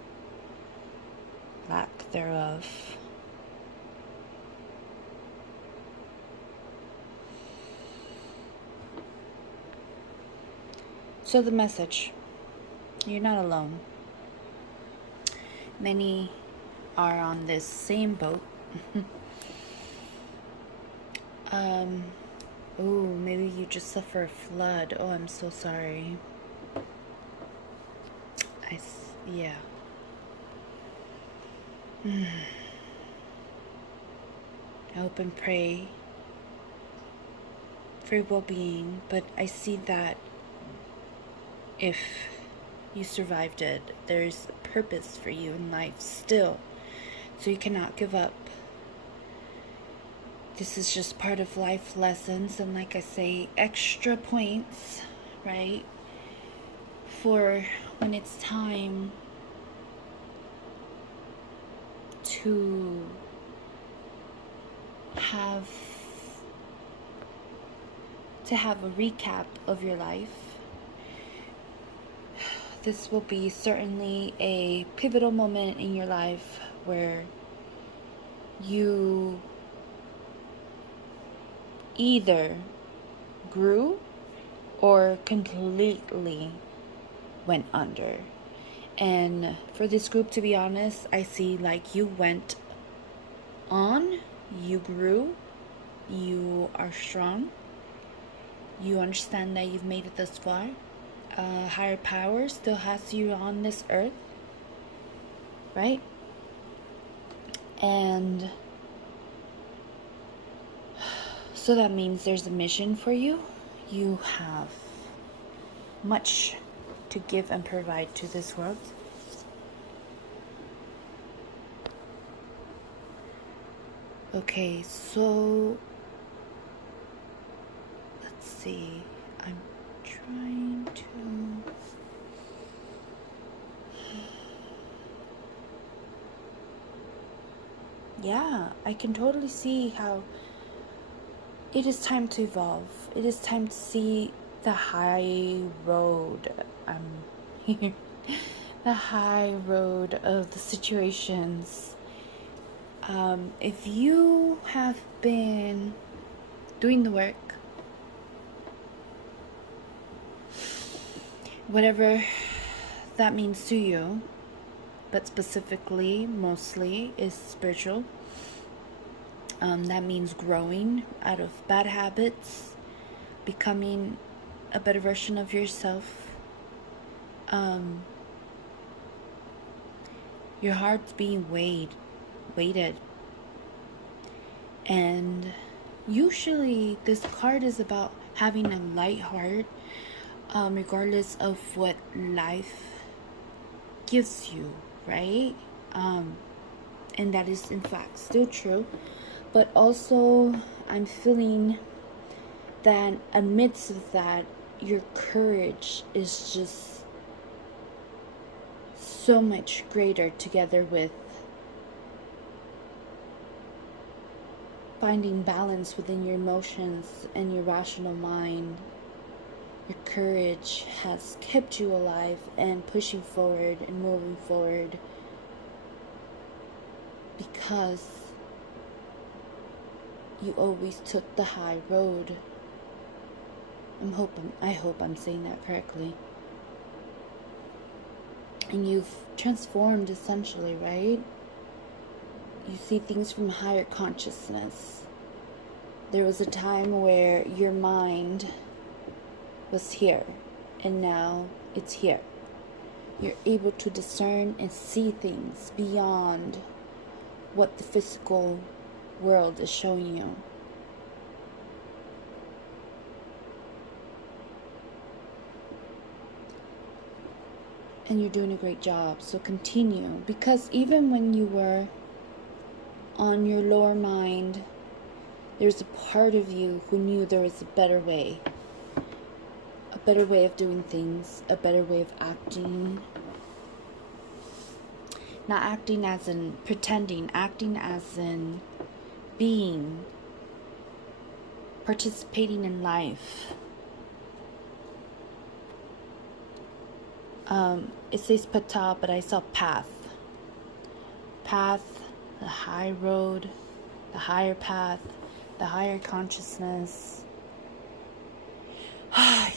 lack thereof. So the message, you're not alone. Many are on this same boat. Oh, maybe you just suffer a flood. Oh, I'm so sorry. Yeah. I hope and pray for your well-being, but I see that if you survived it, there's a purpose for you in life still, so you cannot give up. This is just part of life lessons, and like I say, extra points, right, for when it's time to have a recap of your life. This will be certainly a pivotal moment in your life where you either grew or completely went under. And for this group, to be honest, I see like you went on, you grew, you are strong, you understand that you've made it this far. higher power still has you on this earth, right? And so that means there's a mission for you. You have much to give and provide to this world. Okay, so let's see. I'm trying to... Yeah, I can totally see how it is time to evolve. It is time to see the high road. The high road of the situations. If you have been doing the work, whatever that means to you, but specifically, mostly, is spiritual. That means growing out of bad habits, becoming a better version of yourself. Your heart's being weighted. And usually this card is about having a light heart, regardless of what life gives you, right? And that is in fact still true. But also I'm feeling that amidst that, your courage is just so much greater, together with finding balance within your emotions and your rational mind. Your courage has kept you alive and pushing forward and moving forward, because you always took the high road. I hope I'm saying that correctly. And you've transformed, essentially, right? You see things from higher consciousness. There was a time where your mind was here, and now it's here. You're able to discern and see things beyond what the physical world is showing you. And you're doing a great job, so continue. Because even when you were on your lower mind, there's a part of you who knew there was a better way. A better way of doing things, a better way of acting. Not acting as in pretending, acting as in being, participating in life. It says pata, but I saw path. Path, the high road, the higher path, the higher consciousness.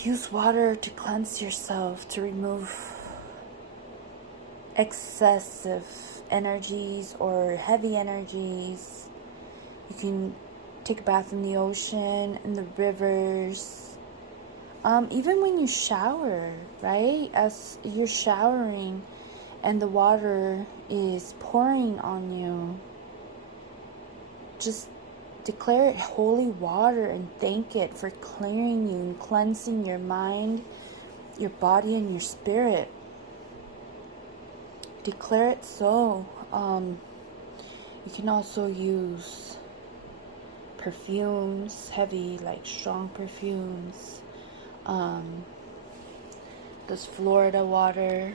Use water to cleanse yourself, to remove excessive energies or heavy energies. You can take a bath in the ocean, in the rivers. Even when you shower, right? As you're showering and the water is pouring on you, just declare it holy water and thank it for clearing you and cleansing your mind, your body, and your spirit. Declare it so. You can also use perfumes, heavy, like strong perfumes. This Florida water.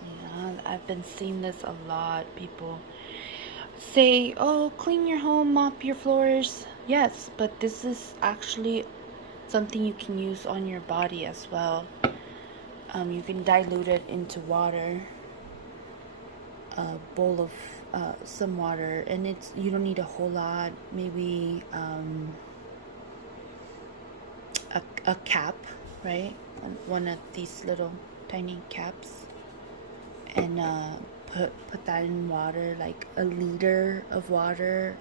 Yeah, I've been seeing this a lot. People say, oh, clean your home, mop your floors. Yes, but this is actually something you can use on your body as well. You can dilute it into water, a bowl of some water, and you don't need a whole lot. Maybe a cap, right? One of these little tiny caps, and put that in water, like a liter of water,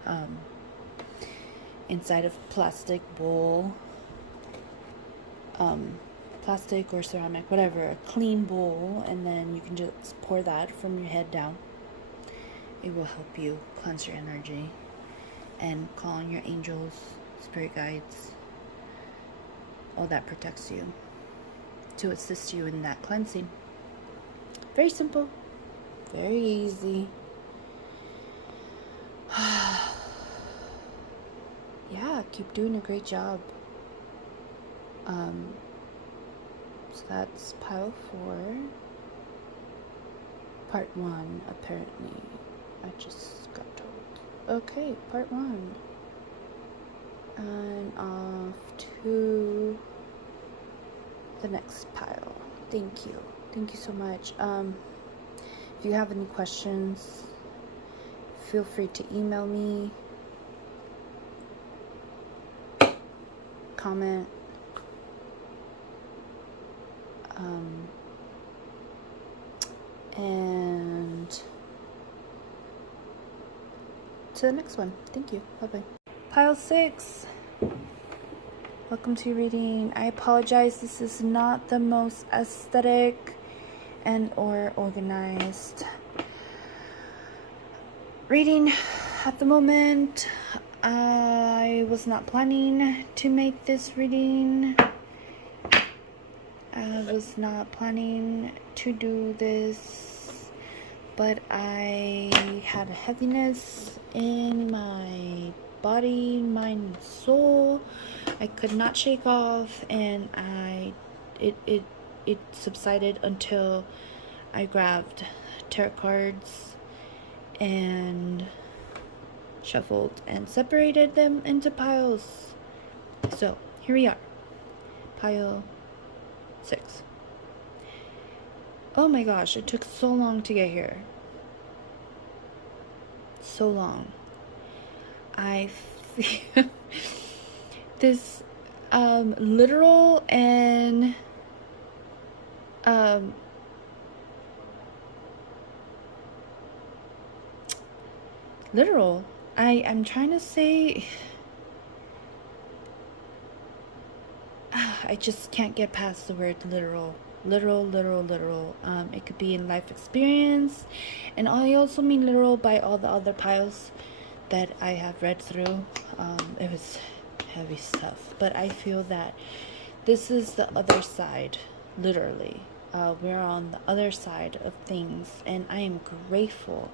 inside of plastic bowl. plastic or ceramic, whatever, a clean bowl, and then you can just pour that from your head down. It will help you cleanse your energy and call on your angels, spirit guides, all that protects you to assist you in that cleansing. Very simple, very easy. Yeah, keep doing a great job. So that's pile 4, part 1, apparently. I just got told. Okay, part 1. And off to the next pile. Thank you. Thank you so much. If you have any questions, feel free to email me, comment, and to the next one. Thank you. Bye-bye. Pile 6. Welcome to your reading. I apologize. This is not the most aesthetic and or organized reading at the moment. I was not planning to make this reading. I was not planning to do this, but I had a heaviness in my body, mind, and soul. I could not shake off, and it subsided until I grabbed tarot cards and shuffled and separated them into piles. So here we are, pile 6. Oh my gosh, it took so long to get here. So long. I feel this literal and literal. I'm trying to say, I just can't get past the word literal. Literal. It could be in life experience, and I also mean literal by all the other piles that I have read through. It was heavy stuff, but I feel that this is the other side, literally. We're on the other side of things, and I am grateful.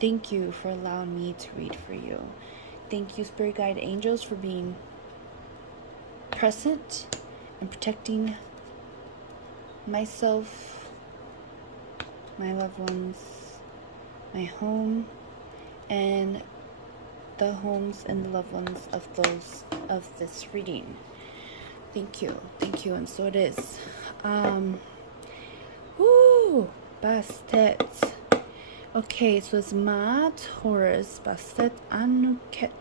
Thank you for allowing me to read for you. Thank you, Spirit Guide Angels, for being present and protecting myself, my loved ones, my home, and the homes and the loved ones of those of this reading. Thank you, and so it is. Bastet. Okay, so it's Ma, Taurus, Bastet, Anuket,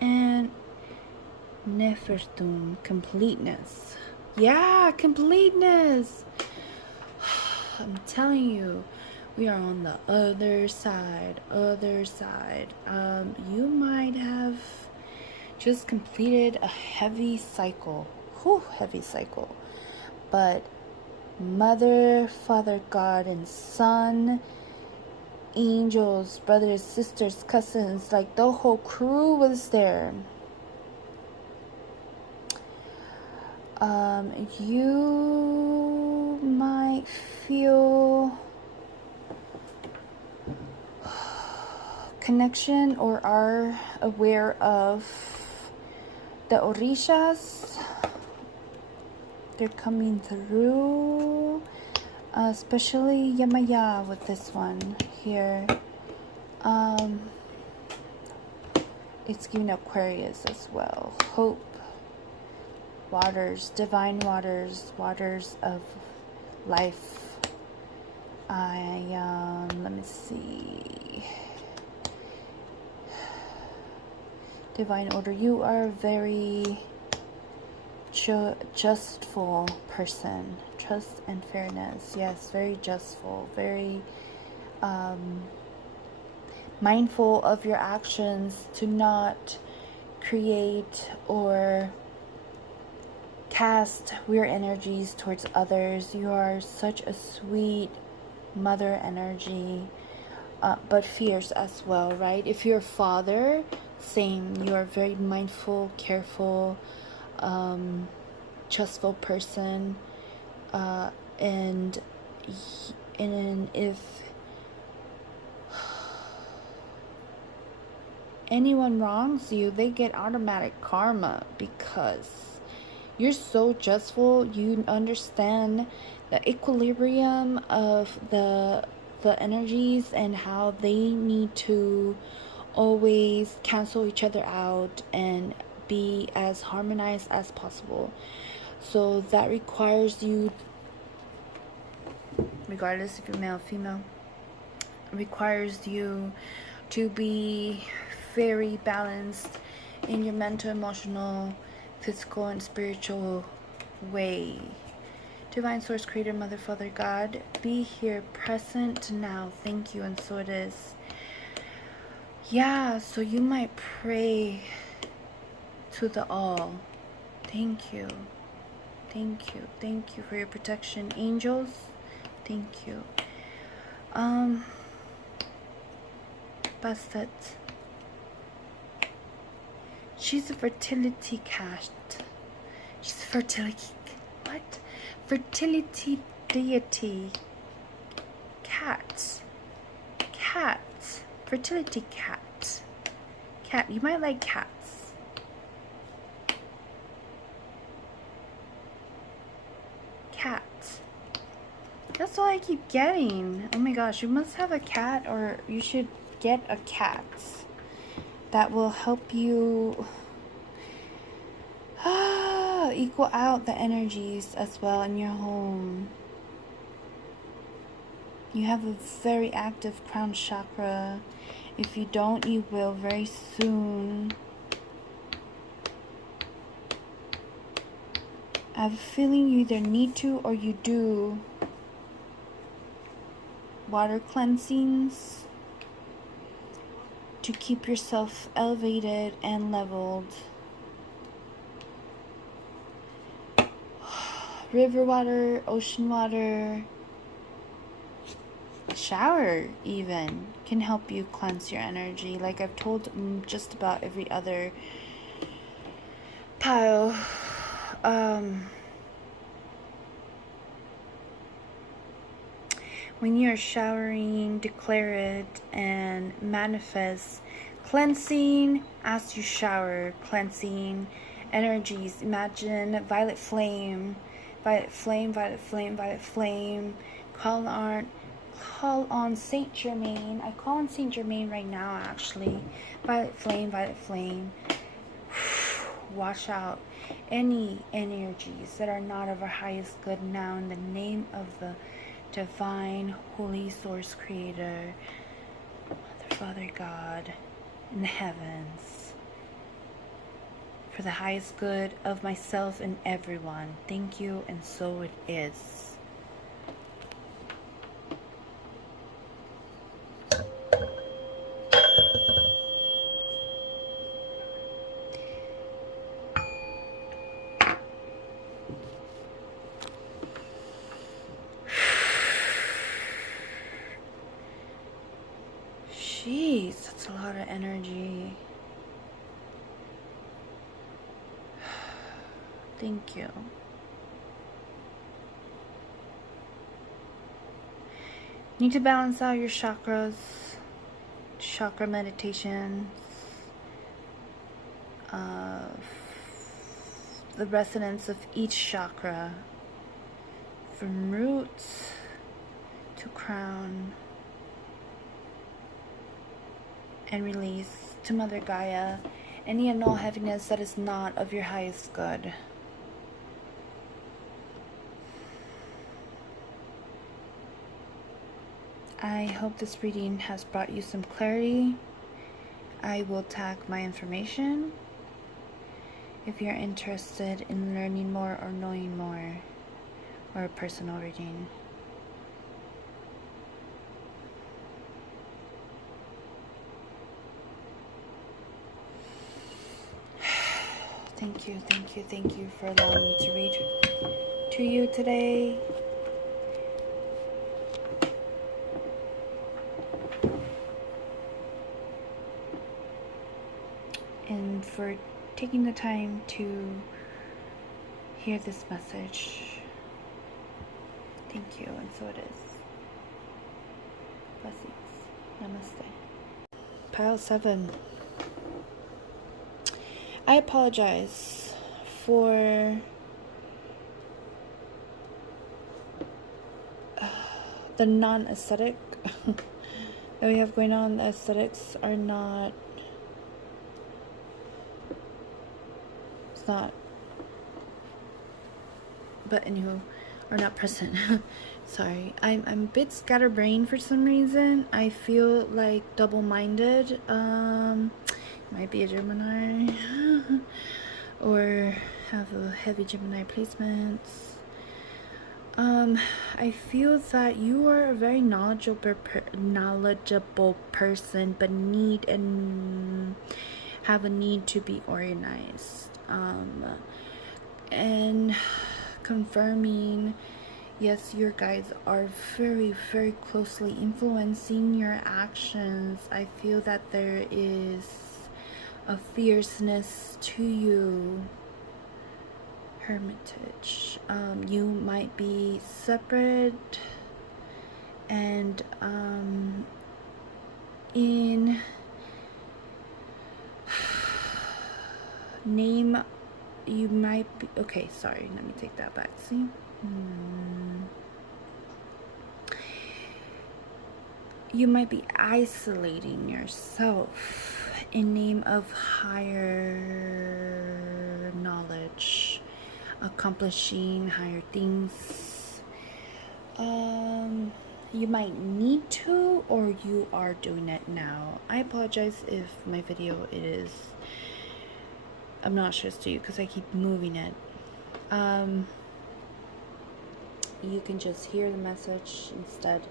and Nefertum. Completeness. Yeah, completeness. I'm telling you, we are on the other side. You might have just completed a heavy cycle. Heavy cycle. But Mother, Father, God, and Son, angels, brothers, sisters, cousins, like the whole crew was there. You might feel connection or are aware of the orishas. They're coming through, especially Yamaya with this one here. It's giving Aquarius as well. Hope, waters, divine waters, waters of life. Let me see. Divine order. You are a very justful person. Trust and fairness. Yes, very justful. Very mindful of your actions to not create or cast weird energies towards others. You are such a sweet mother energy, but fierce as well, right? If you're a father, same. You are very mindful, careful, trustful person, and if anyone wrongs you, they get automatic karma because you're so justful. You understand the equilibrium of the energies and how they need to always cancel each other out and be as harmonized as possible. So that requires you, regardless if you're male or female, requires you to be very balanced in your mental, emotional, physical, and spiritual way. Divine Source, Creator, Mother, Father, God, be here, present now. Thank you, and so it is. Yeah, so you might pray to the all. Thank you. Thank you. Thank you for your protection. Angels, thank you. Bastet. She's a fertility cat. She's a fertility... What? Fertility deity. Cat. Cat. Fertility cat. Cat. You might like cats. Cat. That's all I keep getting. Oh my gosh, you must have a cat, or you should get a cat. That will help you equal out the energies as well in your home. You have a very active crown chakra. If you don't, you will very soon. I have a feeling you either need to or you do water cleansings to keep yourself elevated and leveled. River water, ocean water, shower even can help you cleanse your energy. Like I've told just about every other pile. When you're showering, declare it and manifest cleansing as you shower. Cleansing energies. Imagine violet flame, violet flame, violet flame, violet flame. Call on Saint Germain. I call on Saint Germain right now, actually. Violet flame, violet flame. Wash out any energies that are not of our highest good now in the name of the Divine Holy Source Creator, Mother, Father, God in the heavens, for the highest good of myself and everyone. Thank you, and so it is. Jeez, that's a lot of energy. Thank you. Need to balance out your chakras, chakra meditations, the resonance of each chakra, from root to crown, and release to Mother Gaia any and all heaviness that is not of your highest good. I hope this reading has brought you some clarity. I will tag my information if you're interested in learning more or knowing more, or a personal reading. Thank thank you for allowing me to read to you today. And for taking the time to hear this message. Thank you, and so it is. Blessings. Namaste. Pile 7. I apologize for the non-aesthetic that we have going on. The aesthetics are not, it's not, but anywho, are not present. Sorry, I'm a bit scatterbrained for some reason. I feel like double-minded. Might be a Gemini or have a heavy Gemini placements. I feel that you are a very knowledgeable person, but have a need to be organized. And confirming, yes, your guides are very, very closely influencing your actions. I feel that there is a fierceness to you. Hermitage. You might be separate and in name you might be, okay, sorry, let me take that back. See, you might be isolating yourself in name of higher knowledge, accomplishing higher things. You might need to, or you are doing it now. I apologize if my video is obnoxious to you because I keep moving it. You can just hear the message instead.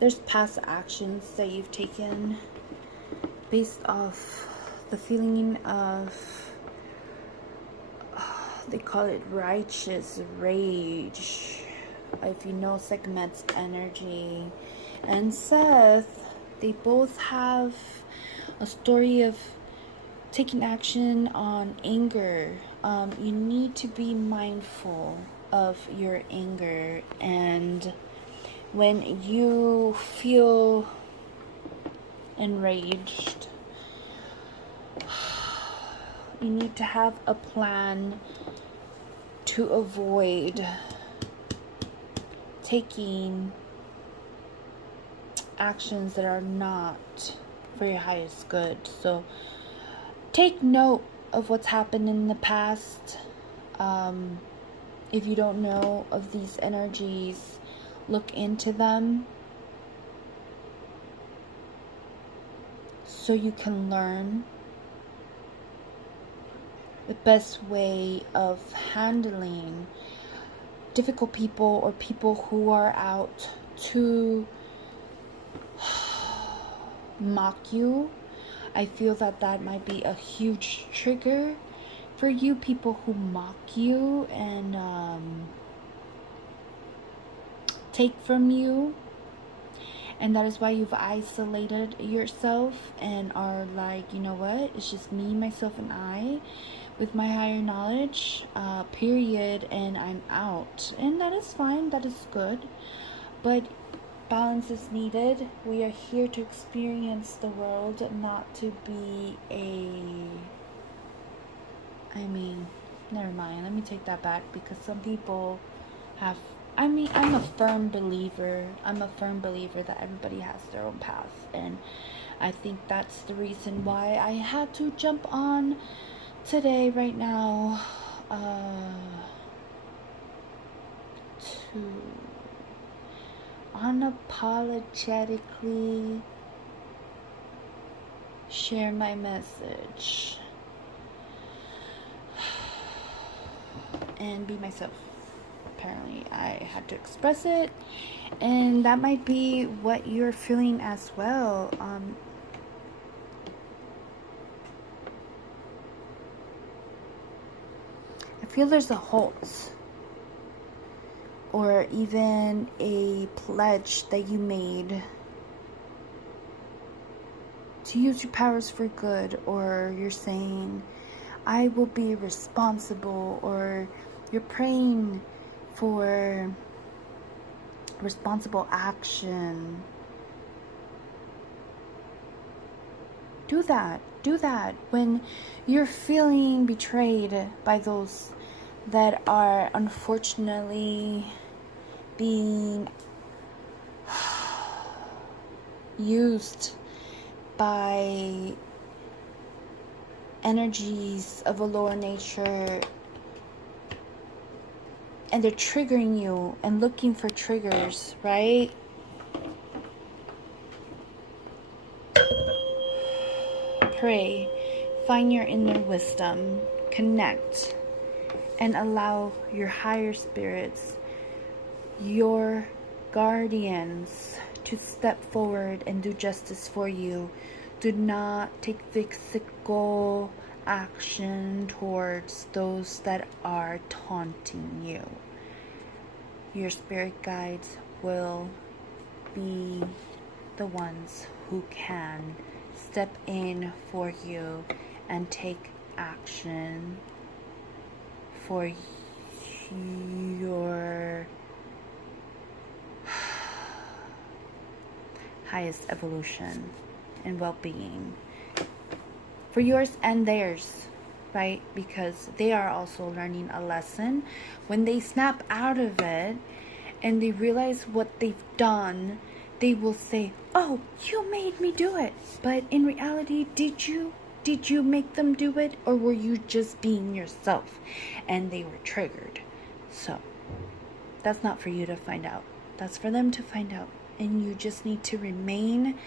There's past actions that you've taken based off the feeling of, they call it righteous rage. If you know Sekhmet's energy and Seth, they both have a story of taking action on anger. You need to be mindful of your anger, and when you feel enraged, you need to have a plan to avoid taking actions that are not for your highest good. So take note of what's happened in the past. If you don't know of these energies, look into them so you can learn the best way of handling difficult people or people who are out to mock you. I feel that that might be a huge trigger for you, people who mock you and take from you, and that is why you've isolated yourself and are like, you know what, it's just me, myself, and I with my higher knowledge, period, and I'm out. And that is fine, that is good, but balance is needed. We are here to experience the world, not to be never mind, let me take that back, because some people have, I'm a firm believer that everybody has their own path, and I think that's the reason why I had to jump on today, right now, to unapologetically share my message and be myself. Apparently I had to express it, and that might be what you're feeling as well. feel there's a halt, or even a pledge that you made to use your powers for good, or you're saying, I will be responsible, or you're praying for responsible action. Do that. Do that when you're feeling betrayed by those that are unfortunately being used by energies of a lower nature, and they're triggering you and looking for triggers, right? Pray, find your inner wisdom, connect, and allow your higher spirits, your guardians, to step forward and do justice for you. Do not take physical action towards those that are taunting you. Your spirit guides will be the ones who can step in for you and take action for your highest evolution and well-being, for yours and theirs, right? Because they are also learning a lesson. When they snap out of it and they realize what they've done, they will say, oh, you made me do it. But in reality, did you make them do it, or were you just being yourself and they were triggered? So that's not for you to find out. That's for them to find out. And you just need to remain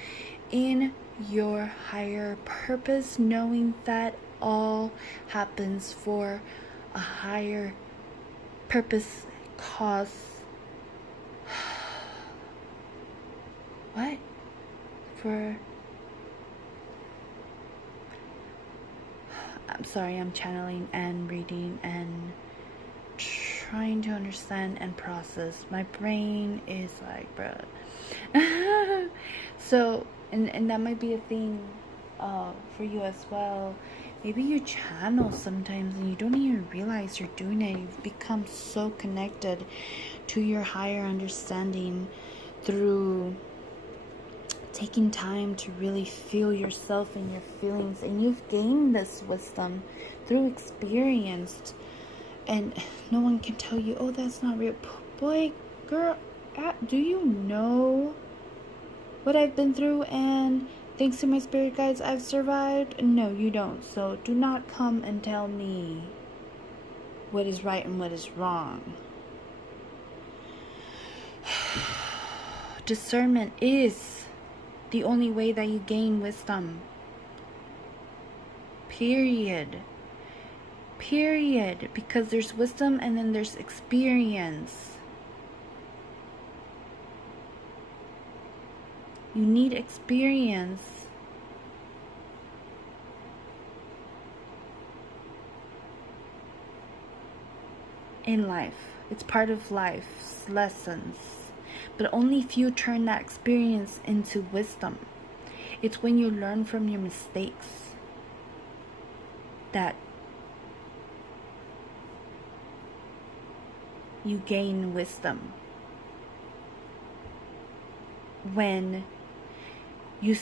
in your higher purpose, knowing that all happens for a higher purpose, cause. What? I'm sorry, I'm channeling and reading and trying to understand and process. My brain is like, bruh. So, and that might be a thing for you as well. Maybe you channel sometimes and you don't even realize you're doing it. You've become so connected to your higher understanding through taking time to really feel yourself and your feelings. And you've gained this wisdom through experience. And no one can tell you, oh, that's not real. Boy, girl, do you know what I've been through? And thanks to my spirit guides, I've survived? No, you don't. So do not come and tell me what is right and what is wrong. Discernment is the only way that you gain wisdom. Period. Because there's wisdom and then there's experience. You need experience in life. It's part of life's lessons. But only few turn that experience into wisdom. It's when you learn from your mistakes that you gain wisdom. When you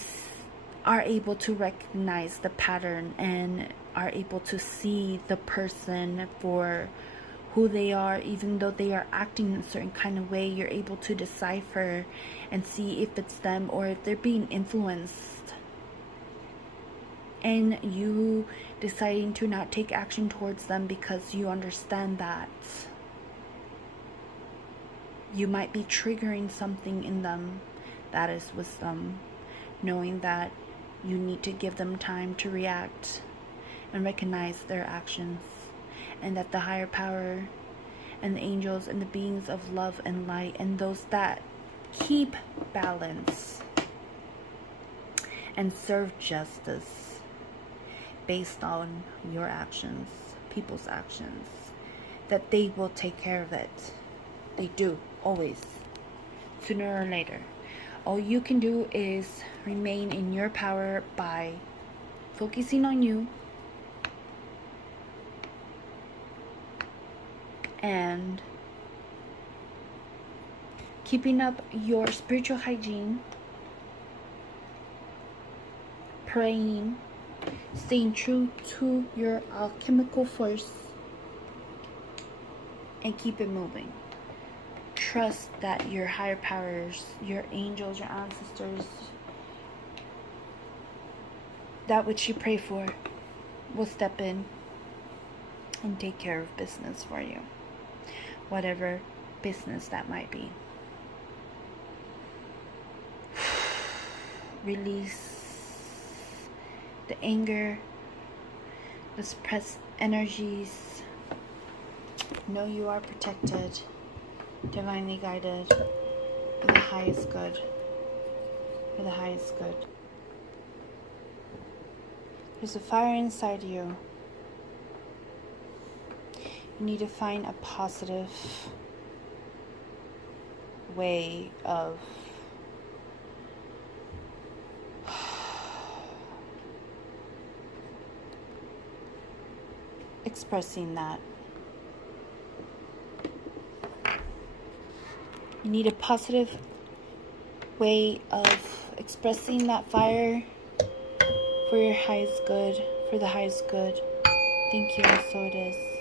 are able to recognize the pattern and are able to see the person for who they are, even though they are acting in a certain kind of way, you're able to decipher and see if it's them or if they're being influenced. And you deciding to not take action towards them because you understand that you might be triggering something in them. That is wisdom. Knowing that you need to give them time to react and recognize their actions. And that the higher power and the angels and the beings of love and light and those that keep balance and serve justice based on your actions, people's actions, that they will take care of it. They do, always, sooner or later. All you can do is remain in your power by focusing on you and keeping up your spiritual hygiene, praying, staying true to your alchemical force, and keep it moving. Trust that your higher powers, your angels, your ancestors, that which you pray for, will step in and take care of business for you. Whatever business that might be. Release the anger, the suppressed energies. Know you are protected, divinely guided, for the highest good. For the highest good. There's a fire inside you. You need to find a positive way of expressing that. You need a positive way of expressing that fire for your highest good, for the highest good. Thank you, and so it is.